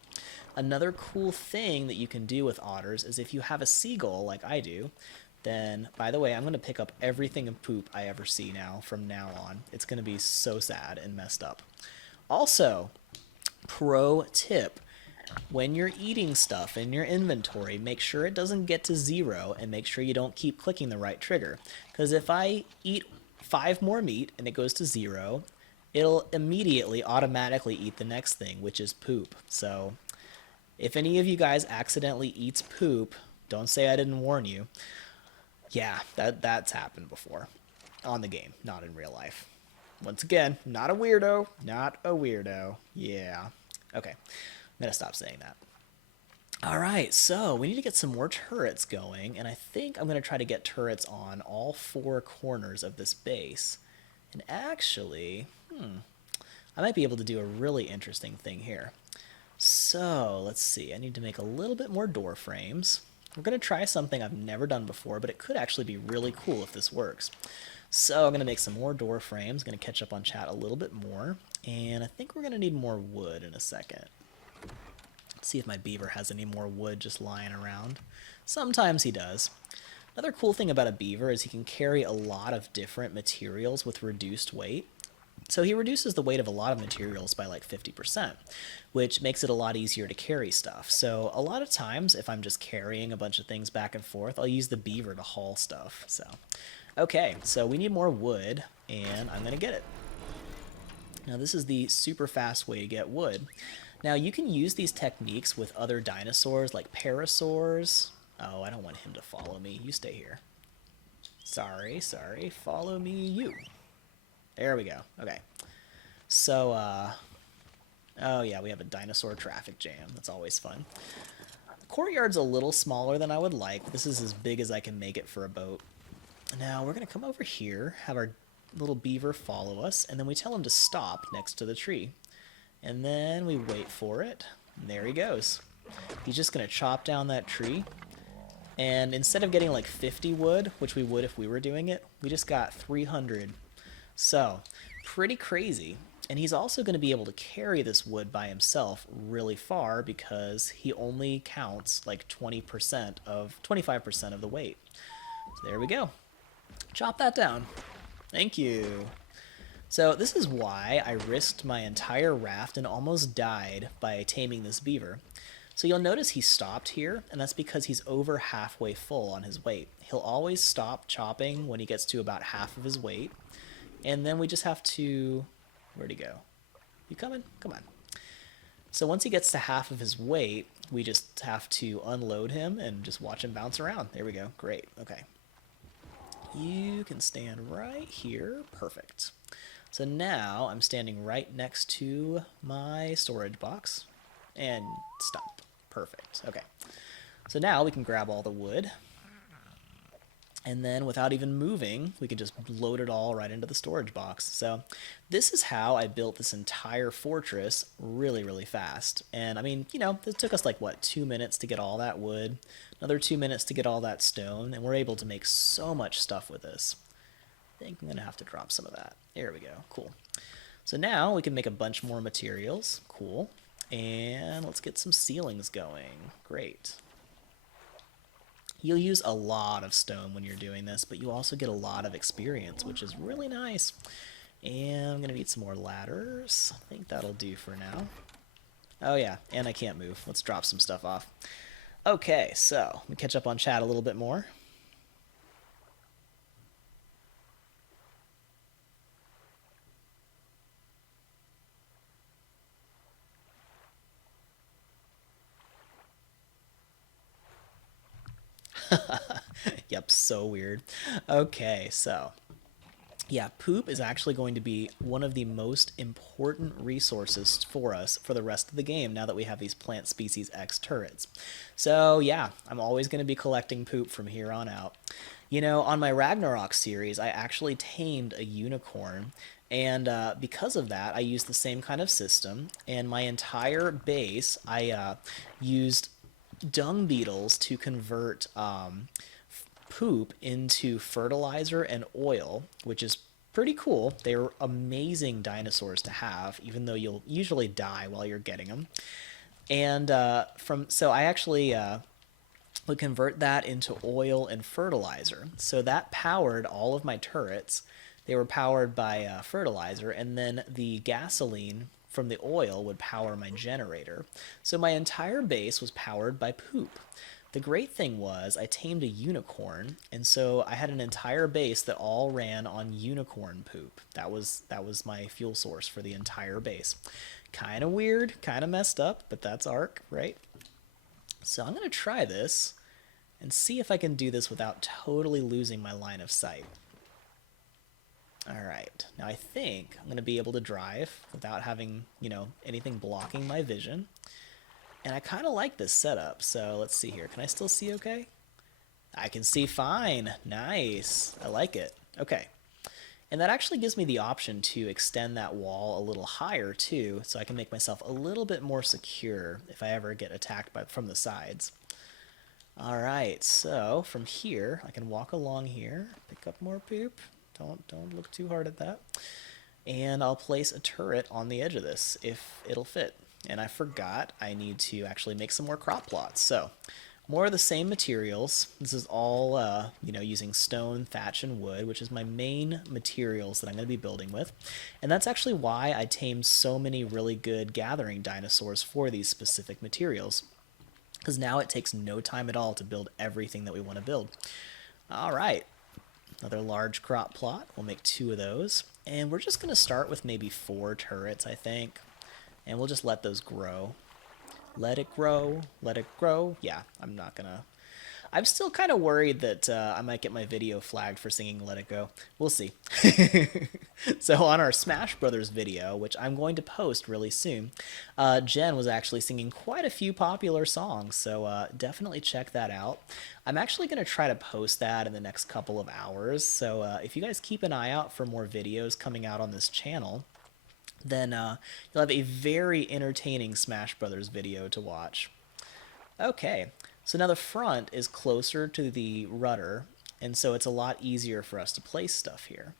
Another cool thing that you can do with otters is if you have a seagull like I do, then, by the way, I'm going to pick up everything in poop I ever see now from now on. It's going to be so sad and messed up. Also, pro tip, when you're eating stuff in your inventory, make sure it doesn't get to 0 and make sure you don't keep clicking the right trigger. Because if I eat 5 more meat and it goes to 0, it'll immediately automatically eat the next thing, which is poop. So if any of you guys accidentally eats poop, don't say I didn't warn you. Yeah, that's happened before. On the game, not in real life. Once again, not a weirdo. Not a weirdo. Yeah. Okay, I'm going to stop saying that. Alright, so we need to get some more turrets going, and I think I'm going to try to get turrets on all 4 corners of this base. And actually, I might be able to do a really interesting thing here. So, let's see, I need to make a little bit more door frames. We're going to try something I've never done before, but it could actually be really cool if this works. So I'm going to make some more door frames, going to catch up on chat a little bit more, and I think we're going to need more wood in a second. Let's see if my beaver has any more wood just lying around. Sometimes he does. Another cool thing about a beaver is he can carry a lot of different materials with reduced weight. So he reduces the weight of a lot of materials by like 50%, which makes it a lot easier to carry stuff. So a lot of times, if I'm just carrying a bunch of things back and forth, I'll use the beaver to haul stuff. So, okay, so we need more wood, and I'm going to get it. Now this is the super fast way to get wood. Now you can use these techniques with other dinosaurs like parasaurs. Oh, I don't want him to follow me. You stay here. Sorry, follow me, you. There we go. Okay. So, oh yeah, we have a dinosaur traffic jam. That's always fun. The courtyard's a little smaller than I would like. This is as big as I can make it for a boat. Now, we're going to come over here, have our little beaver follow us, and then we tell him to stop next to the tree. And then we wait for it, and there he goes. He's just going to chop down that tree. And instead of getting like 50 wood, which we would if we were doing it, we just got 300. So, pretty crazy. And he's also going to be able to carry this wood by himself really far because he only counts like 25% of the weight. So there we go. Chop that down. Thank you. So this is why I risked my entire raft and almost died by taming this beaver. So you'll notice he stopped here, and that's because he's over halfway full on his weight. He'll always stop chopping when he gets to about half of his weight. And then we just have to... Where'd he go? You coming? Come on. So once he gets to half of his weight, we just have to unload him and just watch him bounce around. There we go. Great. Okay. You can stand right here. Perfect. So now I'm standing right next to my storage box. And stop. Perfect. Okay. So now we can grab all the wood. And then without even moving, we can just load it all right into the storage box. So this is how I built this entire fortress really, really fast. And I mean, it took us like, what, 2 minutes to get all that wood, another 2 minutes to get all that stone, and we're able to make so much stuff with this. I think I'm going to have to drop some of that. There we go. Cool. So now we can make a bunch more materials. Cool. And let's get some ceilings going. Great. You'll use a lot of stone when you're doing this, but you also get a lot of experience, which is really nice. And I'm going to need some more ladders. I think that'll do for now. Oh yeah, and I can't move. Let's drop some stuff off. Okay, so let me catch up on chat a little bit more. Yep, so weird. Okay, so yeah, poop is actually going to be one of the most important resources for us for the rest of the game now that we have these Plant Species X turrets. So yeah, I'm always going to be collecting poop from here on out. You know, on my Ragnarok series, I actually tamed a unicorn, and because of that, I used the same kind of system. And my entire base, I used dung beetles to convert poop into fertilizer and oil, which is pretty cool. They're amazing dinosaurs to have, even though you'll usually die while you're getting them. And so I actually would convert that into oil and fertilizer. So that powered all of my turrets. They were powered by fertilizer, and then the gasoline from the oil would power my generator. So my entire base was powered by poop. The great thing was I tamed a unicorn, and so I had an entire base that all ran on unicorn poop. That was my fuel source for the entire base. Kind of weird, kind of messed up, but that's Ark, right? So I'm going to try this and see if I can do this without totally losing my line of sight. All right, now I think I'm going to be able to drive without having, anything blocking my vision. And I kind of like this setup, so let's see here. Can I still see okay? I can see fine. Nice. I like it. Okay. And that actually gives me the option to extend that wall a little higher too, so I can make myself a little bit more secure if I ever get attacked from the sides. All right, so from here, I can walk along here, pick up more poop. Don't look too hard at that. And I'll place a turret on the edge of this if it'll fit. And I forgot I need to actually make some more crop plots. So more of the same materials. This is all, using stone, thatch, and wood, which is my main materials that I'm going to be building with. And that's actually why I tamed so many really good gathering dinosaurs for these specific materials, because now it takes no time at all to build everything that we want to build. All right, another large crop plot. We'll make 2 of those. And we're just going to start with maybe 4 turrets, I think. And we'll just let those grow. Let it grow. Let it grow. Yeah, I'm not gonna... I'm still kind of worried that I might get my video flagged for singing Let It Go. We'll see. So on our Smash Brothers video, which I'm going to post really soon, Jen was actually singing quite a few popular songs, so definitely check that out. I'm actually going to try to post that in the next couple of hours, so if you guys keep an eye out for more videos coming out on this channel, then you'll have a very entertaining Smash Brothers video to watch. Okay, so now the front is closer to the rudder, and so it's a lot easier for us to place stuff here.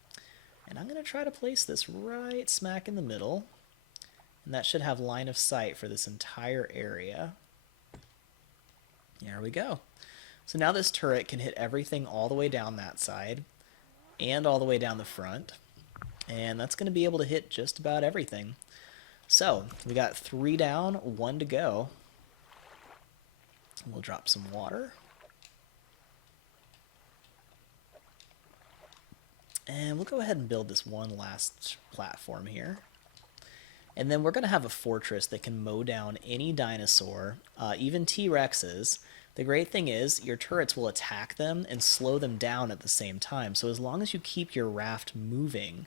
And I'm going to try to place this right smack in the middle, and that should have line of sight for this entire area. There we go. So now this turret can hit everything all the way down that side, and all the way down the front. And that's going to be able to hit just about everything. So we got 3 down, 1 to go. We'll drop some water. And we'll go ahead and build this one last platform here. And then we're going to have a fortress that can mow down any dinosaur, even T-Rexes. The great thing is your turrets will attack them and slow them down at the same time. So as long as you keep your raft moving,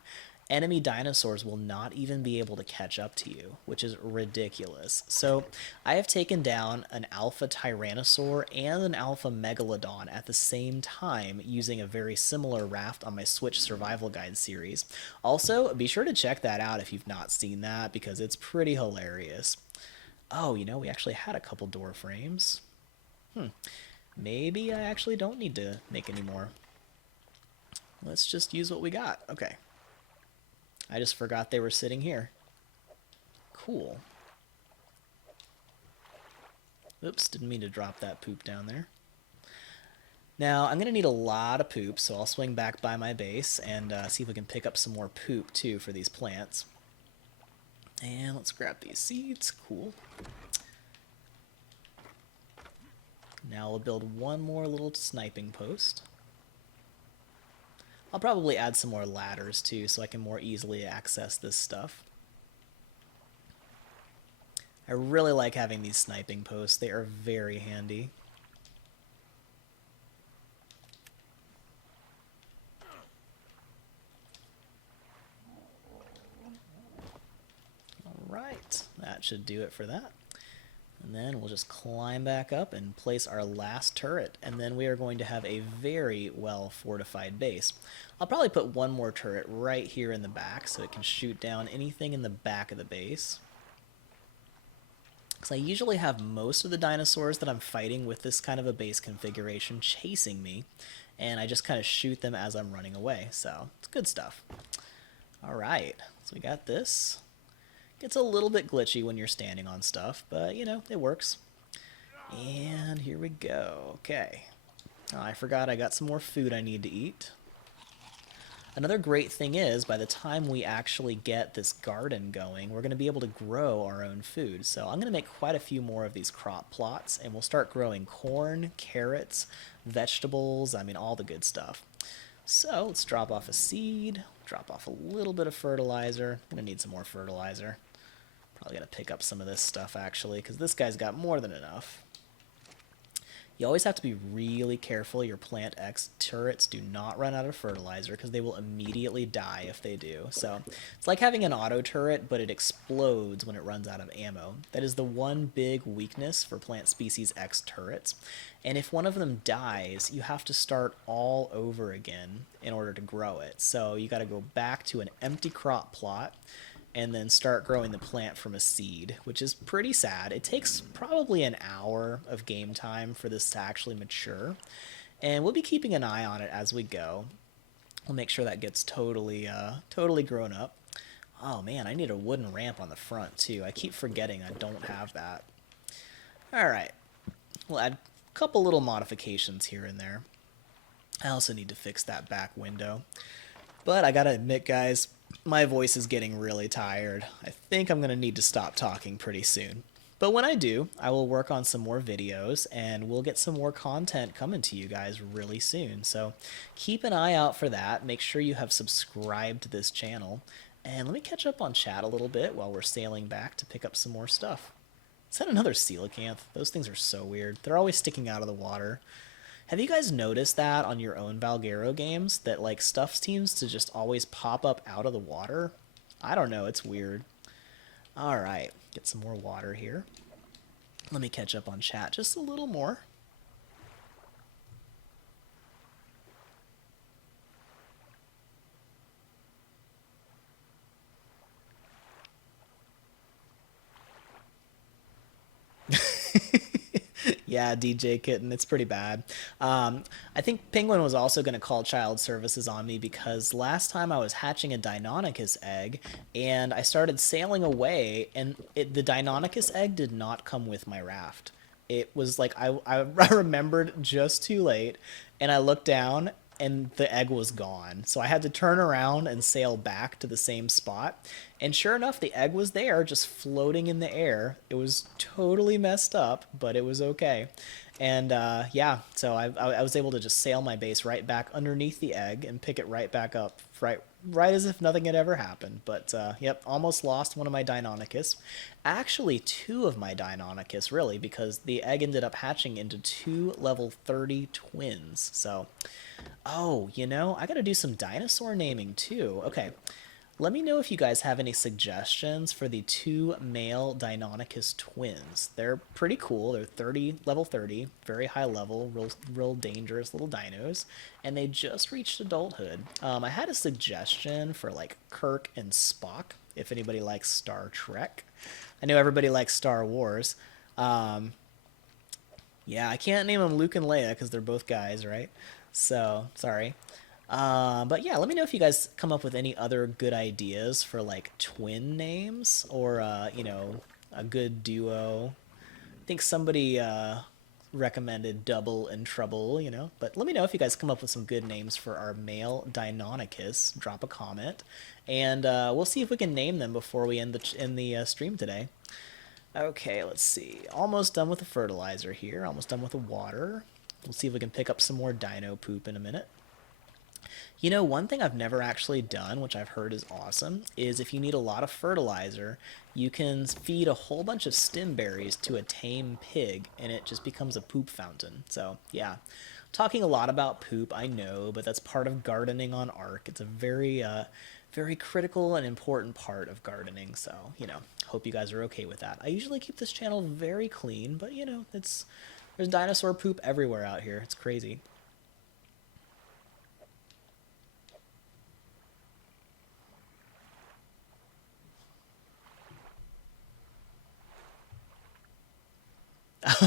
enemy dinosaurs will not even be able to catch up to you, which is ridiculous. So I have taken down an alpha tyrannosaur and an alpha megalodon at the same time using a very similar raft on my Switch survival guide series. Also, be sure to check that out if you've not seen that, because it's pretty hilarious. Oh, we actually had a couple door frames. Maybe I actually don't need to make any more. Let's just use what we got. Okay. I just forgot they were sitting here. Cool. Oops, didn't mean to drop that poop down there. Now, I'm going to need a lot of poop, so I'll swing back by my base and see if we can pick up some more poop, too, for these plants. And let's grab these seeds. Cool. Now we'll build one more little sniping post. I'll probably add some more ladders too, so I can more easily access this stuff. I really like having these sniping posts. They are very handy. Alright, that should do it for that. And And then we'll just climb back up and place our last turret, and then we are going to have a very well fortified base. I'll probably put one more turret right here in the back so it can shoot down anything in the back of the base. Because I usually have most of the dinosaurs that I'm fighting with this kind of a base configuration chasing me, and I just kind of shoot them as I'm running away, so it's good stuff. Alright, so we got this. Gets a little bit glitchy when you're standing on stuff, but you know, it works. And here we go. Okay. Oh, I forgot I got some more food I need to eat. Another great thing is, by the time we actually get this garden going, we're going to be able to grow our own food. So I'm going to make quite a few more of these crop plots, and we'll start growing corn, carrots, vegetables, I mean, all the good stuff. So let's drop off a seed, drop off a little bit of fertilizer. I'm going to need some more fertilizer. Probably got to pick up some of this stuff, actually, because this guy's got more than enough. You always have to be really careful your Plant X turrets do not run out of fertilizer, because they will immediately die if they do. So it's like having an auto turret, but it explodes when it runs out of ammo. That is the one big weakness for Plant Species X turrets. And if one of them dies, you have to start all over again in order to grow it. So you got to go back to an empty crop plot, and then start growing the plant from a seed, which is pretty sad. It takes probably an hour of game time for this to actually mature, and we'll be keeping an eye on it as we go. We'll make sure that gets totally grown up. Oh man, I need a wooden ramp on the front too. I keep forgetting I don't have that. Alright, we'll add a couple little modifications here and there. I also need to fix that back window. But I gotta admit, guys, my voice is getting really tired. I think I'm going to need to stop talking pretty soon. But when I do, I will work on some more videos, and we'll get some more content coming to you guys really soon. So keep an eye out for that. Make sure you have subscribed to this channel. And let me catch up on chat a little bit while we're sailing back to pick up some more stuff. Is that another coelacanth? Those things are so weird. They're always sticking out of the water. Have you guys noticed that on your own Valguero games, that like stuff seems to just always pop up out of the water? I don't know, it's weird. Alright, get some more water here. Let me catch up on chat just a little more. Yeah, DJ Kitten, it's pretty bad. I think Penguin was also going to call child services on me because last time I was hatching a Deinonychus egg and I started sailing away, and the Deinonychus egg did not come with my raft. It was like I remembered just too late, and I looked down and the egg was gone. So I had to turn around and sail back to the same spot. And sure enough, the egg was there, just floating in the air. It was totally messed up, but it was okay. And yeah, so I was able to just sail my base right back underneath the egg and pick it right back up, right as if nothing had ever happened. But yep, almost lost one of my Deinonychus. Actually, two of my Deinonychus, really, because the egg ended up hatching into two level 30 twins. So, oh, you know, I gotta do some dinosaur naming too. Okay, let me know if you guys have any suggestions for the two male Deinonychus twins. They're pretty cool. They're level 30, very high level, real dangerous little dinos, and they just reached adulthood. I had a suggestion for like Kirk and Spock, if anybody likes Star Trek. I know everybody likes Star Wars. Yeah, I can't name them Luke and Leia because they're both guys, right? So, sorry. But yeah, let me know if you guys come up with any other good ideas for like twin names or, you know, a good duo. I think somebody recommended Double and Trouble, you know. But let me know if you guys come up with some good names for our male Deinonychus. Drop a comment, and we'll see if we can name them before we end the stream today. Okay, let's see. Almost done with the fertilizer here. Almost done with the water. We'll see if we can pick up some more dino poop in a minute. You know, one thing I've never actually done, which I've heard is awesome, is if you need a lot of fertilizer, you can feed a whole bunch of stem berries to a tame pig, and it just becomes a poop fountain. So, yeah. Talking a lot about poop, I know, but that's part of gardening on Ark. It's a very very critical and important part of gardening. So, hope you guys are okay with that. I usually keep this channel very clean, but there's dinosaur poop everywhere out here. It's crazy.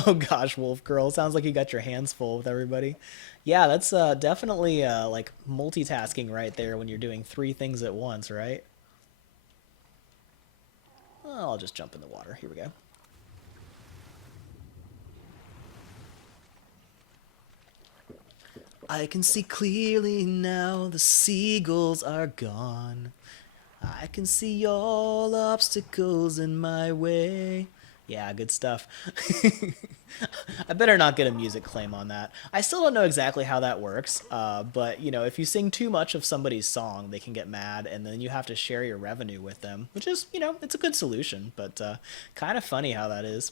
Oh gosh, Wolf Girl, sounds like you got your hands full with everybody. Yeah, that's definitely like multitasking right there when you're doing three things at once, right? Oh, I'll just jump in the water. Here we go. I can see clearly now, the seagulls are gone. I can see all obstacles in my way. Yeah, good stuff. I better not get a music claim on that. I still don't know exactly how that works, but if you sing too much of somebody's song, they can get mad, and then you have to share your revenue with them, which is, it's a good solution, but kind of funny how that is.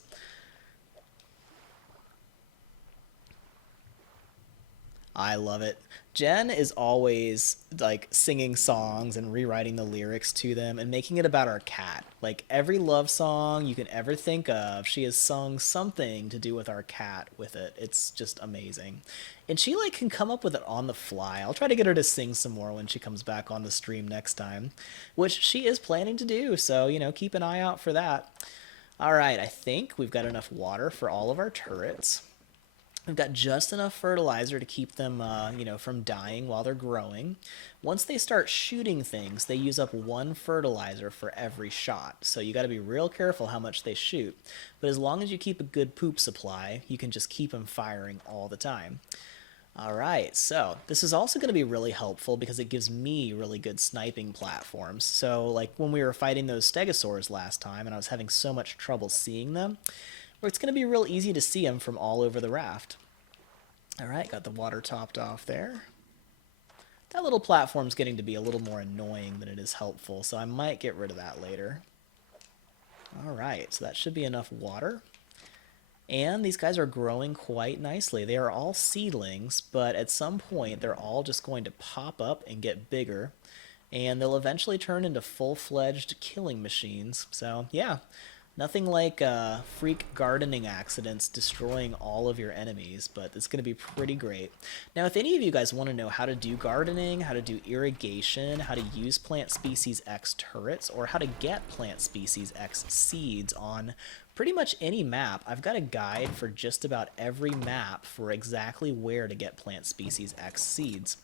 I love it. Jen is always like singing songs and rewriting the lyrics to them and making it about our cat. Like every love song you can ever think of, she has sung something to do with our cat with it. It's just amazing. And she like can come up with it on the fly. I'll try to get her to sing some more when she comes back on the stream next time, which she is planning to do. So, keep an eye out for that. All right, I think we've got enough water for all of our turrets. We've got just enough fertilizer to keep them, from dying while they're growing. Once they start shooting things, they use up one fertilizer for every shot. So you got to be real careful how much they shoot. But as long as you keep a good poop supply, you can just keep them firing all the time. All right, so this is also going to be really helpful because it gives me really good sniping platforms. So like when we were fighting those stegosaurs last time and I was having so much trouble seeing them, where it's going to be real easy to see them from all over the raft. All right, got the water topped off there. That little platform's getting to be a little more annoying than it is helpful, so I might get rid of that later. All right, so that should be enough water. And these guys are growing quite nicely. They are all seedlings, but at some point they're all just going to pop up and get bigger, and they'll eventually turn into full-fledged killing machines. So yeah, nothing like freak gardening accidents destroying all of your enemies, but it's going to be pretty great. Now, if any of you guys want to know how to do gardening, how to do irrigation, how to use Plant Species X turrets, or how to get Plant Species X seeds on pretty much any map, I've got a guide for just about every map for exactly where to get Plant Species X seeds.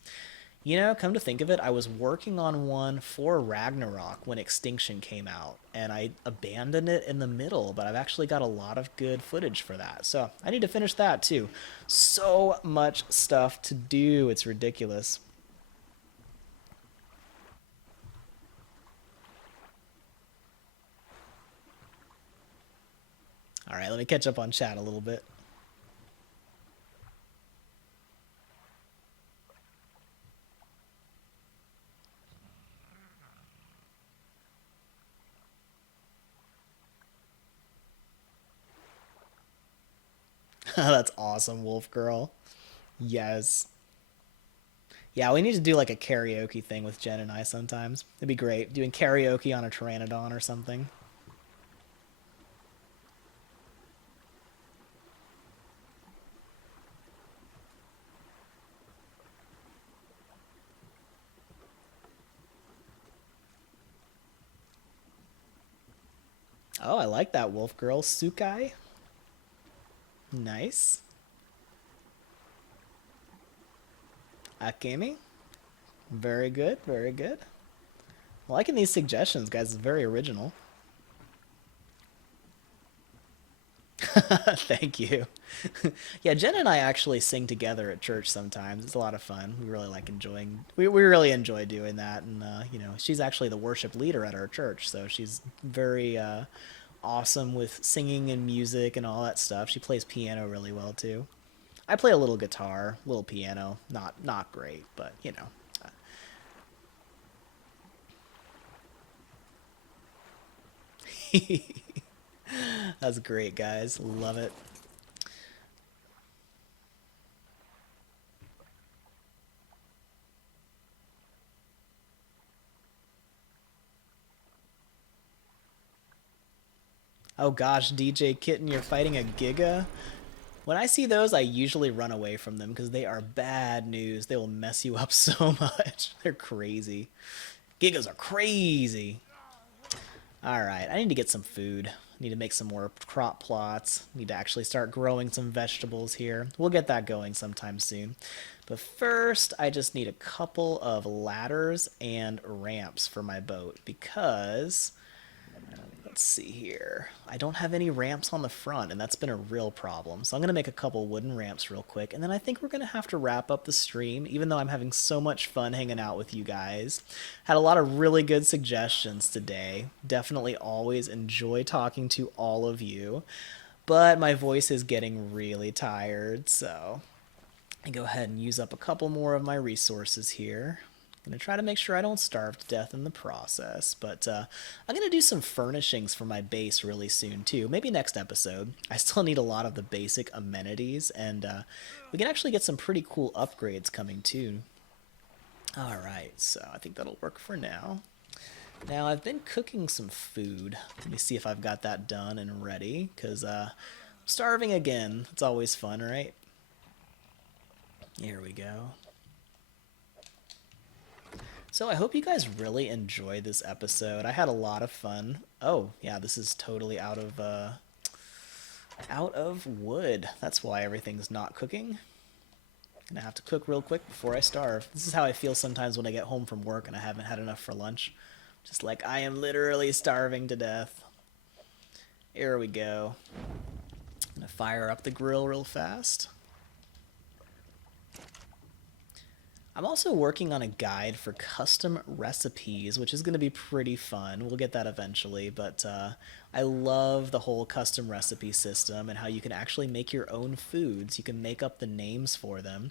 Come to think of it, I was working on one for Ragnarok when Extinction came out, and I abandoned it in the middle, but I've actually got a lot of good footage for that. So I need to finish that too. So much stuff to do, it's ridiculous. All right, let me catch up on chat a little bit. That's awesome, Wolf Girl. Yes. Yeah, we need to do like a karaoke thing with Jen and I sometimes. It'd be great. Doing karaoke on a Pteranodon or something. Oh, I like that, Wolf Girl. Sukai. Nice. Akemi. Very good, very good. Liking these suggestions, guys. It's very original. Thank you. Yeah, Jen and I actually sing together at church sometimes. It's a lot of fun. We really like enjoying. We really enjoy doing that, and she's actually the worship leader at our church, so she's very awesome with singing and music and all that stuff. She plays piano really well too. I play a little guitar, little piano, not great, but That's great, guys. Love it. Oh gosh, DJ Kitten, you're fighting a Giga? When I see those, I usually run away from them because they are bad news. They will mess you up so much. They're crazy. Gigas are crazy. Alright, I need to get some food. I need to make some more crop plots. Need to actually start growing some vegetables here. We'll get that going sometime soon. But first, I just need a couple of ladders and ramps for my boat because let's see here. I don't have any ramps on the front, and that's been a real problem. So I'm going to make a couple wooden ramps real quick, and then I think we're going to have to wrap up the stream, even though I'm having so much fun hanging out with you guys. Had a lot of really good suggestions today. Definitely always enjoy talking to all of you, but my voice is getting really tired, so I go ahead and use up a couple more of my resources here. I'm going to try to make sure I don't starve to death in the process, but I'm going to do some furnishings for my base really soon too, maybe next episode. I still need a lot of the basic amenities, and we can actually get some pretty cool upgrades coming too. Alright, so I think that'll work for now. Now, I've been cooking some food. Let me see if I've got that done and ready, because I'm starving again. It's always fun, right? Here we go. So I hope you guys really enjoyed this episode. I had a lot of fun. Oh, yeah, this is totally out of wood. That's why everything's not cooking. Gonna have to cook real quick before I starve. This is how I feel sometimes when I get home from work and I haven't had enough for lunch. Just like I am literally starving to death. Here we go. Gonna fire up the grill real fast. I'm also working on a guide for custom recipes, which is going to be pretty fun. We'll get that eventually, but I love the whole custom recipe system and how you can actually make your own foods. You can make up the names for them.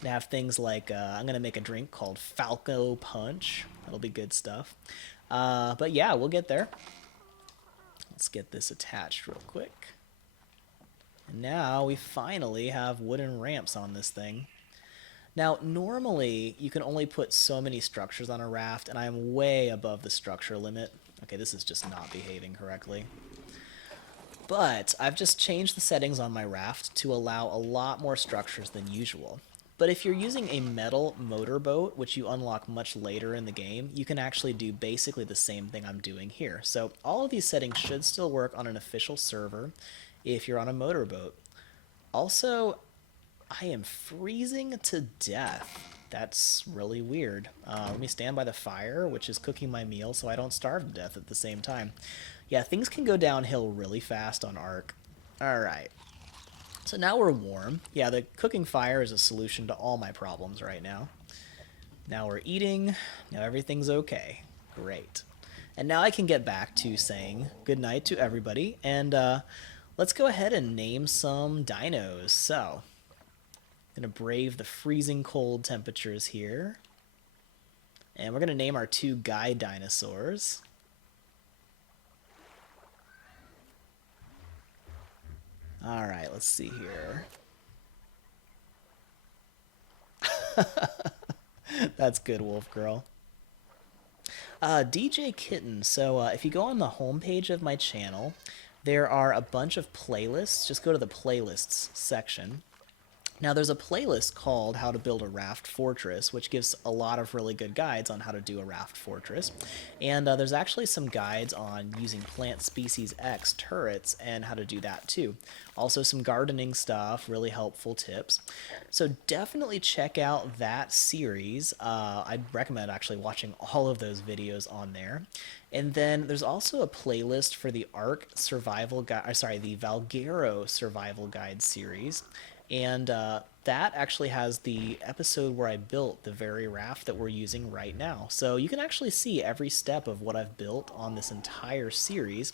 And have things like, I'm going to make a drink called Falco Punch. That'll be good stuff. But yeah, we'll get there. Let's get this attached real quick. And now we finally have wooden ramps on this thing. Now, normally, you can only put so many structures on a raft, and I am way above the structure limit. Okay, this is just not behaving correctly. But I've just changed the settings on my raft to allow a lot more structures than usual. But if you're using a metal motorboat, which you unlock much later in the game, you can actually do basically the same thing I'm doing here. So all of these settings should still work on an official server if you're on a motorboat. Also, I am freezing to death. That's really weird. Let me stand by the fire, which is cooking my meal, so I don't starve to death at the same time. Yeah, things can go downhill really fast on Ark. Alright. So now we're warm. Yeah, the cooking fire is a solution to all my problems right now. Now we're eating. Now everything's okay. Great. And now I can get back to saying goodnight to everybody, and let's go ahead and name some dinos. So, gonna brave the freezing cold temperatures here. And we're gonna name our two guide dinosaurs. Alright, let's see here. That's good, Wolf Girl. DJ Kitten. So if you go on the homepage of my channel, there are a bunch of playlists. Just go to the playlists section. Now, there's a playlist called How to Build a Raft Fortress, which gives a lot of really good guides on how to do a raft fortress. And there's actually some guides on using Plant Species X turrets and how to do that too. Also some gardening stuff, really helpful tips. So definitely check out that series. I'd recommend actually watching all of those videos on there. And then there's also a playlist for the Ark Survival Guide, the Valguero Survival Guide series. And that actually has the episode where I built the very raft that we're using right now. So you can actually see every step of what I've built on this entire series.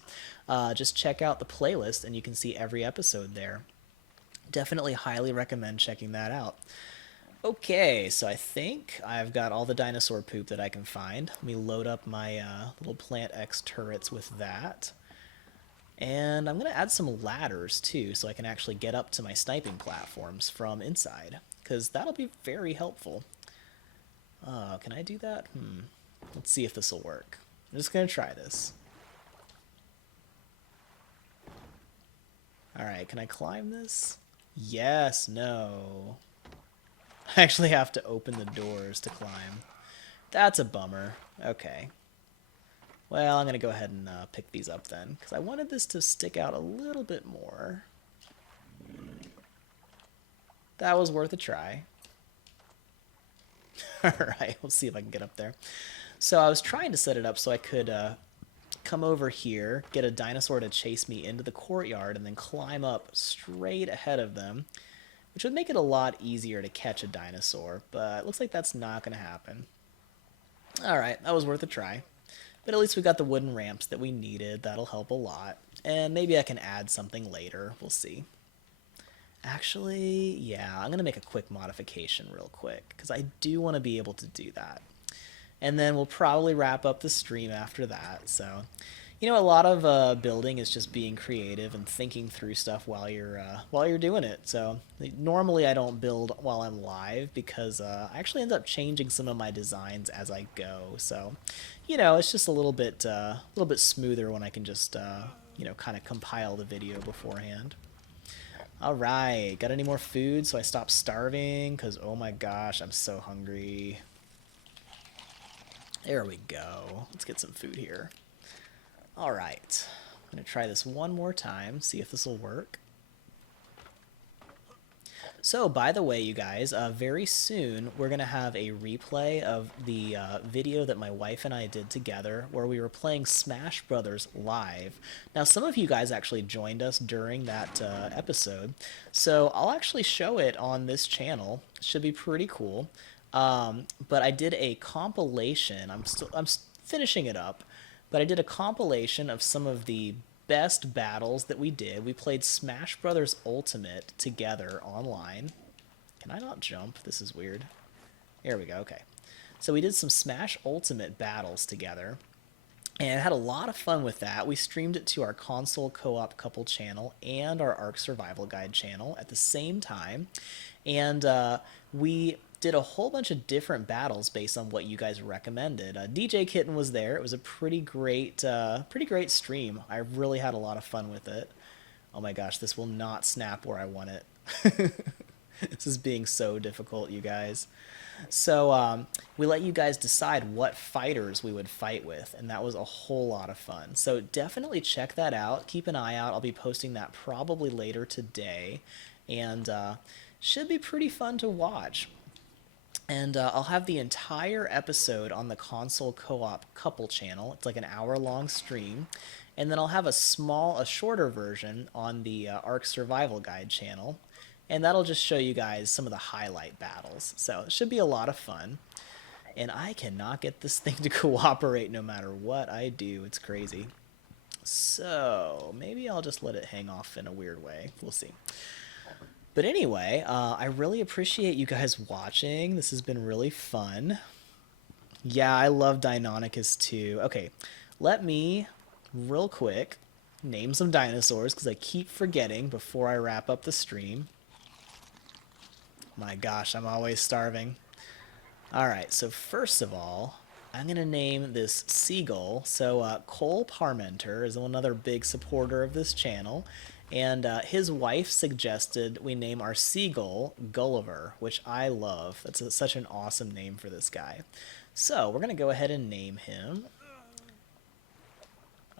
Just check out the playlist and you can see every episode there. Definitely highly recommend checking that out. Okay, so I think I've got all the dinosaur poop that I can find. Let me load up my little Plant X turrets with that. And I'm going to add some ladders too, so I can actually get up to my sniping platforms from inside, because that'll be very helpful. Can I do that? Let's see if this will work. I'm just going to try this. right, can I climb this? Yes, no. I actually have to open the doors to climb. That's a bummer. Okay. Well, I'm going to go ahead and pick these up then, because I wanted this to stick out a little bit more. That was worth a try. Alright, we'll see if I can get up there. So I was trying to set it up so I could come over here, get a dinosaur to chase me into the courtyard, and then climb up straight ahead of them, which would make it a lot easier to catch a dinosaur, but it looks like that's not going to happen. Alright, that was worth a try. But at least we got the wooden ramps that we needed. That'll help a lot. And maybe I can add something later. We'll see. Actually, yeah, I'm going to make a quick modification real quick, because I do want to be able to do that. And then we'll probably wrap up the stream after that. So, you know, a lot of building is just being creative and thinking through stuff while you're doing it. So normally I don't build while I'm live because I actually end up changing some of my designs as I go. So, you know, it's just a little bit smoother when I can just you know, kind of compile the video beforehand. All right, got any more food so I stop starving? Because oh my gosh, I'm so hungry. There we go. Let's get some food here. All right. I'm going to try this one more time, see if this will work. So, by the way, you guys, very soon we're going to have a replay of the video that my wife and I did together where we were playing Smash Brothers live. Now, some of you guys actually joined us during that episode, so I'll actually show it on this channel. Should be pretty cool. But I did a compilation. I'm finishing it up, but I did a compilation of some of the best battles that we did. We played Smash Brothers Ultimate together online. Can I not jump? This is weird. There we go. Okay. So we did some Smash Ultimate battles together, and had a lot of fun with that. We streamed it to our console co-op couple channel and our Ark Survival Guide channel at the same time, and we did a whole bunch of different battles based on what you guys recommended. DJ Kitten was there. It was a pretty great stream. I really had a lot of fun with it. Oh my gosh, this will not snap where I want it. This is being so difficult, you guys. So we let you guys decide what fighters we would fight with, and that was a whole lot of fun. So definitely check that out. Keep an eye out. I'll be posting that probably later today, and should be pretty fun to watch. And I'll have the entire episode on the console co-op couple channel. It's like an hour-long stream. And then I'll have a shorter version on the Ark Survival Guide channel. And that'll just show you guys some of the highlight battles. So it should be a lot of fun. And I cannot get this thing to cooperate no matter what I do. It's crazy. So maybe I'll just let it hang off in a weird way. We'll see. But anyway, I really appreciate you guys watching. This has been really fun. Yeah, I love Deinonychus too. Okay, let me, real quick, name some dinosaurs because I keep forgetting before I wrap up the stream. My gosh, I'm always starving. Alright, so first of all, I'm going to name this seagull. So Cole Parmenter is another big supporter of this channel. And his wife suggested we name our seagull Gulliver, which I love. That's such an awesome name for this guy. So we're going to go ahead and name him.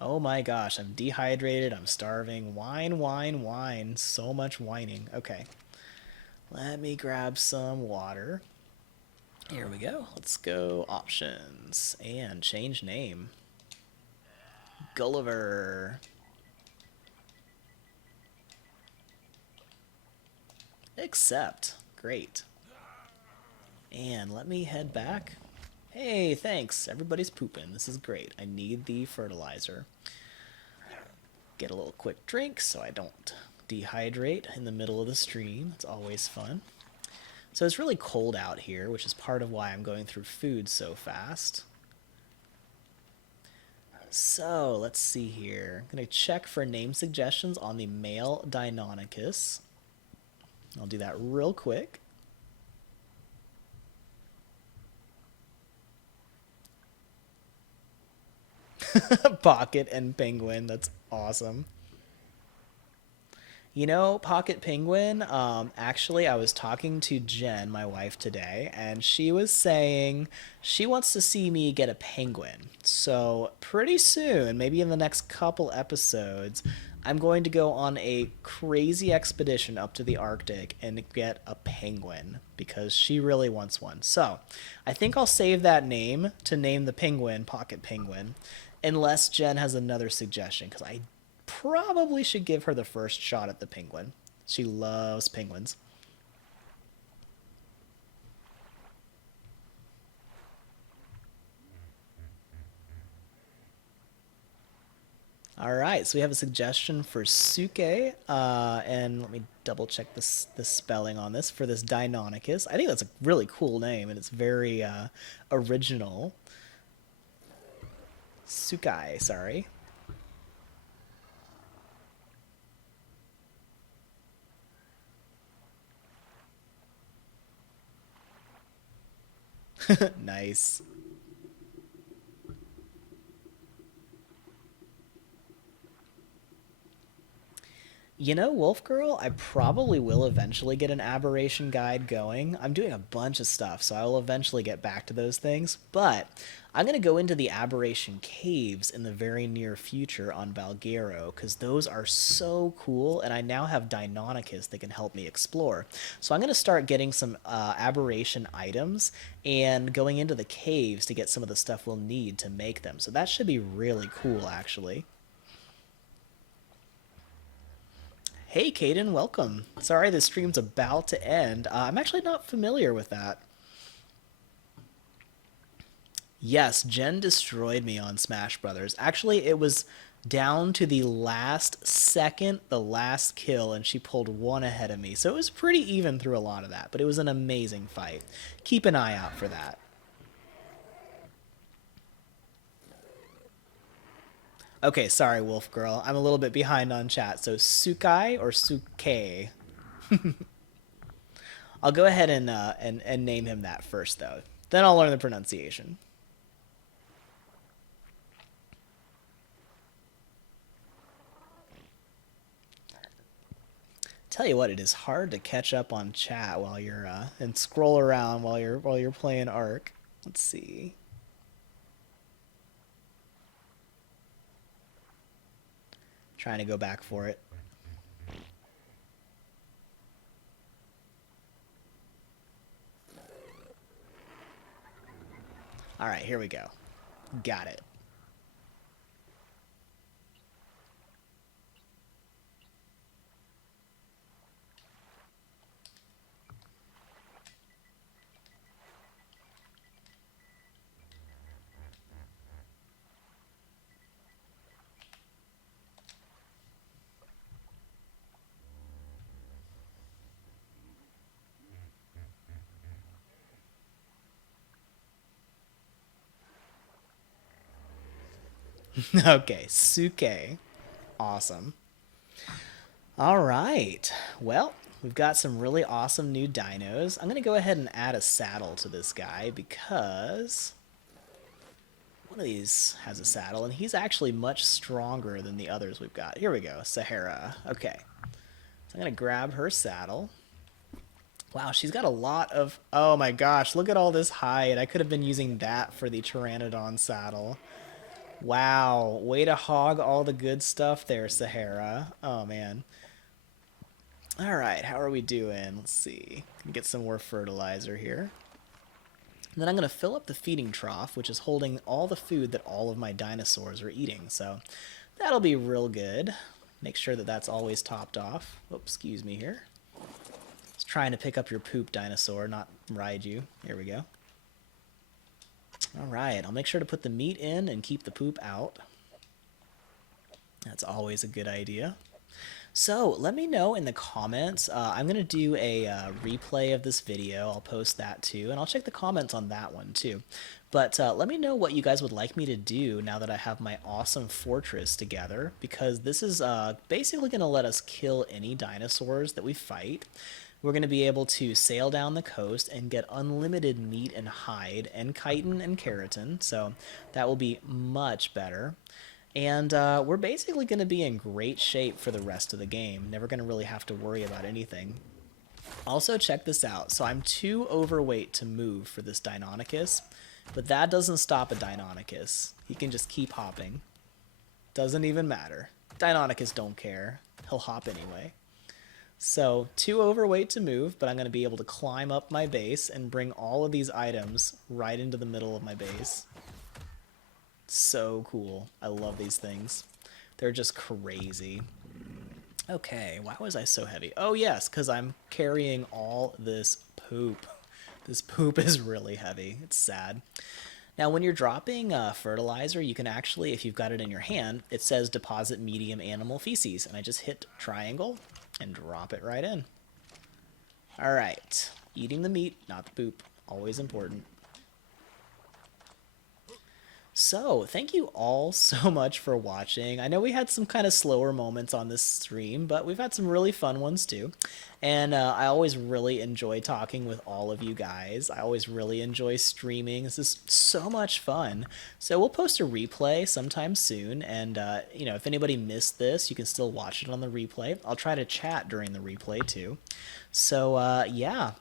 Oh my gosh, I'm dehydrated, I'm starving. Wine, wine, wine. So much whining. Okay. Let me grab some water. Here we go. Let's go options and change name. Gulliver. Accept. Great. And let me head back. Hey, thanks. Everybody's pooping. This is great. I need the fertilizer. Get a little quick drink so I don't dehydrate in the middle of the stream. It's always fun. So it's really cold out here, which is part of why I'm going through food so fast. So let's see here. I'm going to check for name suggestions on the male Deinonychus. I'll do that real quick. Pocket and penguin, that's awesome. You know, Pocket Penguin, actually, I was talking to Jen, my wife, today, and she was saying she wants to see me get a penguin. So, pretty soon, maybe in the next couple episodes, I'm going to go on a crazy expedition up to the Arctic and get a penguin because she really wants one. So, I think I'll save that name to name the penguin Pocket Penguin, unless Jen has another suggestion, because I probably should give her the first shot at the penguin. She loves penguins. All right, so we have a suggestion for Suke, and let me double check the spelling on this for this Deinonychus. I think that's a really cool name, and it's very original. Sukai, sorry. Nice. You know, Wolf Girl, I probably will eventually get an aberration guide going. I'm doing a bunch of stuff, so I will eventually get back to those things. But I'm going to go into the aberration caves in the very near future on Valguero, because those are so cool, and I now have Deinonychus that can help me explore. So I'm going to start getting some aberration items and going into the caves to get some of the stuff we'll need to make them. So that should be really cool, actually. Hey, Caden, welcome. Sorry, this stream's about to end. I'm actually not familiar with that. Yes, Jen destroyed me on Smash Brothers. Actually, it was down to the last second, the last kill, and she pulled one ahead of me. So it was pretty even through a lot of that, but it was an amazing fight. Keep an eye out for that. Okay, sorry, Wolf Girl. I'm a little bit behind on chat. So Sukai or Suke? I'll go ahead and name him that first, though. Then I'll learn the pronunciation. Tell you what, it is hard to catch up on chat while you're and scroll around while you're playing Ark. Let's see. Trying to go back for it. All right, here we go. Got it. Okay, Suke. Awesome. All right. Well, we've got some really awesome new dinos. I'm going to go ahead and add a saddle to this guy because one of these has a saddle, and he's actually much stronger than the others we've got. Here we go, Sahara. Okay. So I'm going to grab her saddle. Wow, she's got a lot of... Oh my gosh, look at all this hide. I could have been using that for the Pteranodon saddle. Wow, way to hog all the good stuff there, Sahara. Oh, man. All right, how are we doing? Let's see. Get some more fertilizer here. And then I'm going to fill up the feeding trough, which is holding all the food that all of my dinosaurs are eating. So that'll be real good. Make sure that that's always topped off. Oops, excuse me here. Just trying to pick up your poop, dinosaur, not ride you. Here we go. All right, I'll make sure to put the meat in and keep the poop out. That's always a good idea. So let me know in the comments. I'm going to do a replay of this video. I'll post that too, and I'll check the comments on that one too. But let me know what you guys would like me to do now that I have my awesome fortress together, because this is basically going to let us kill any dinosaurs that we fight. We're going to be able to sail down the coast and get unlimited meat and hide and chitin and keratin, so that will be much better. And we're basically going to be in great shape for the rest of the game. Never going to really have to worry about anything. Also, check this out. So I'm too overweight to move for this Deinonychus, but that doesn't stop a Deinonychus. He can just keep hopping. Doesn't even matter. Deinonychus don't care. He'll hop anyway. So, too overweight to move, but I'm going to be able to climb up my base and bring all of these items right into the middle of my base. So cool. I love these things. They're just crazy. Okay, why was I so heavy? Oh yes, because I'm carrying all this poop. This poop is really heavy. It's sad. Now, when you're dropping fertilizer, you can actually, if you've got it in your hand, it says deposit medium animal feces. And I just hit triangle and drop it right in. All right. Eating the meat, not the poop. Always important. So, thank you all so much for watching. I know we had some kind of slower moments on this stream, but we've had some really fun ones too. And I always really enjoy talking with all of you guys. I always really enjoy streaming. This is so much fun. So, we'll post a replay sometime soon. And, if anybody missed this, you can still watch it on the replay. I'll try to chat during the replay too. So, yeah.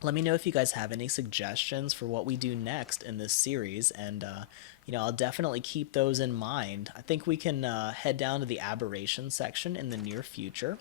Let me know if you guys have any suggestions for what we do next in this series, and I'll definitely keep those in mind. I think we can head down to the aberration section in the near future.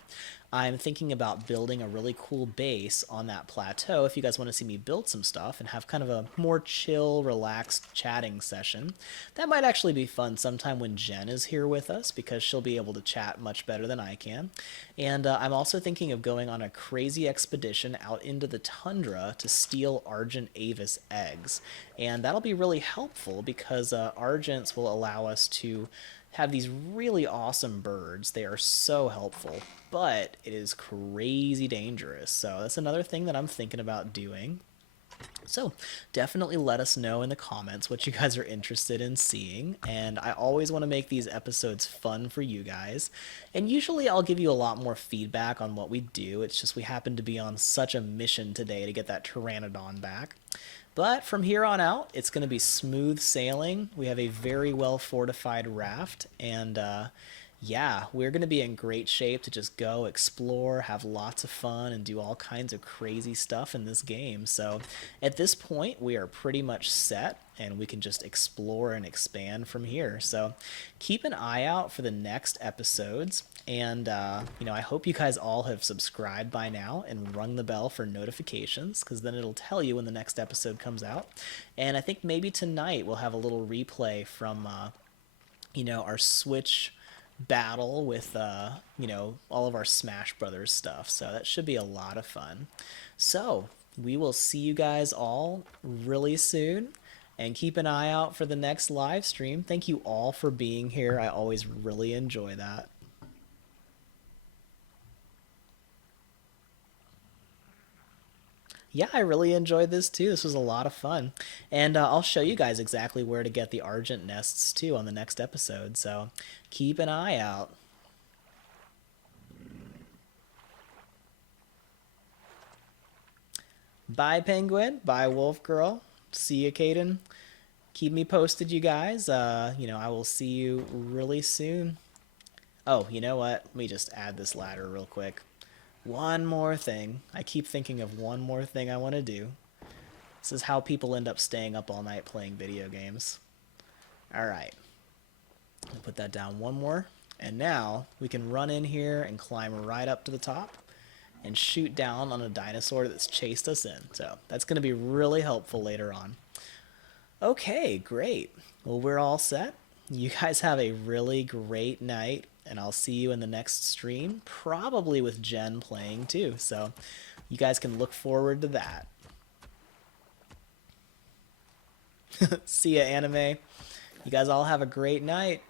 I'm thinking about building a really cool base on that plateau if you guys want to see me build some stuff and have kind of a more chill, relaxed chatting session. That might actually be fun sometime when Jen is here with us, because she'll be able to chat much better than I can. And I'm also thinking of going on a crazy expedition out into the tundra to steal Argent Avis eggs. And that'll be really helpful because Argents will allow us to have these really awesome birds. They are so helpful, but it is crazy dangerous. So that's another thing that I'm thinking about doing. So definitely let us know in the comments what you guys are interested in seeing. And I always want to make these episodes fun for you guys. And usually I'll give you a lot more feedback on what we do. It's just we happen to be on such a mission today to get that Pteranodon back. But from here on out, it's going to be smooth sailing. We have a very well fortified raft, and yeah, we're going to be in great shape to just go explore, have lots of fun, and do all kinds of crazy stuff in this game. So at this point, we are pretty much set, and we can just explore and expand from here. So keep an eye out for the next episodes. And, I hope you guys all have subscribed by now and rung the bell for notifications, because then it'll tell you when the next episode comes out. And I think maybe tonight we'll have a little replay from, our Switch battle with, all of our Smash Brothers stuff. So that should be a lot of fun. So we will see you guys all really soon. And keep an eye out for the next live stream. Thank you all for being here. I always really enjoy that. Yeah, I really enjoyed this too. This was a lot of fun. And I'll show you guys exactly where to get the Argent nests too on the next episode. So keep an eye out. Bye, Penguin. Bye, Wolf Girl. See you, Caden. Keep me posted, you guys. I will see you really soon. Oh, you know what? Let me just add this ladder real quick. One more thing. I keep thinking of one more thing I want to do. This is how people end up staying up all night playing video games. Alright. I'll put that down one more. And now we can run in here and climb right up to the top and shoot down on a dinosaur that's chased us in. So that's going to be really helpful later on. Okay, great. Well, we're all set. You guys have a really great night, and I'll see you in the next stream, probably with Jen playing too. So you guys can look forward to that. See ya, anime. You guys all have a great night.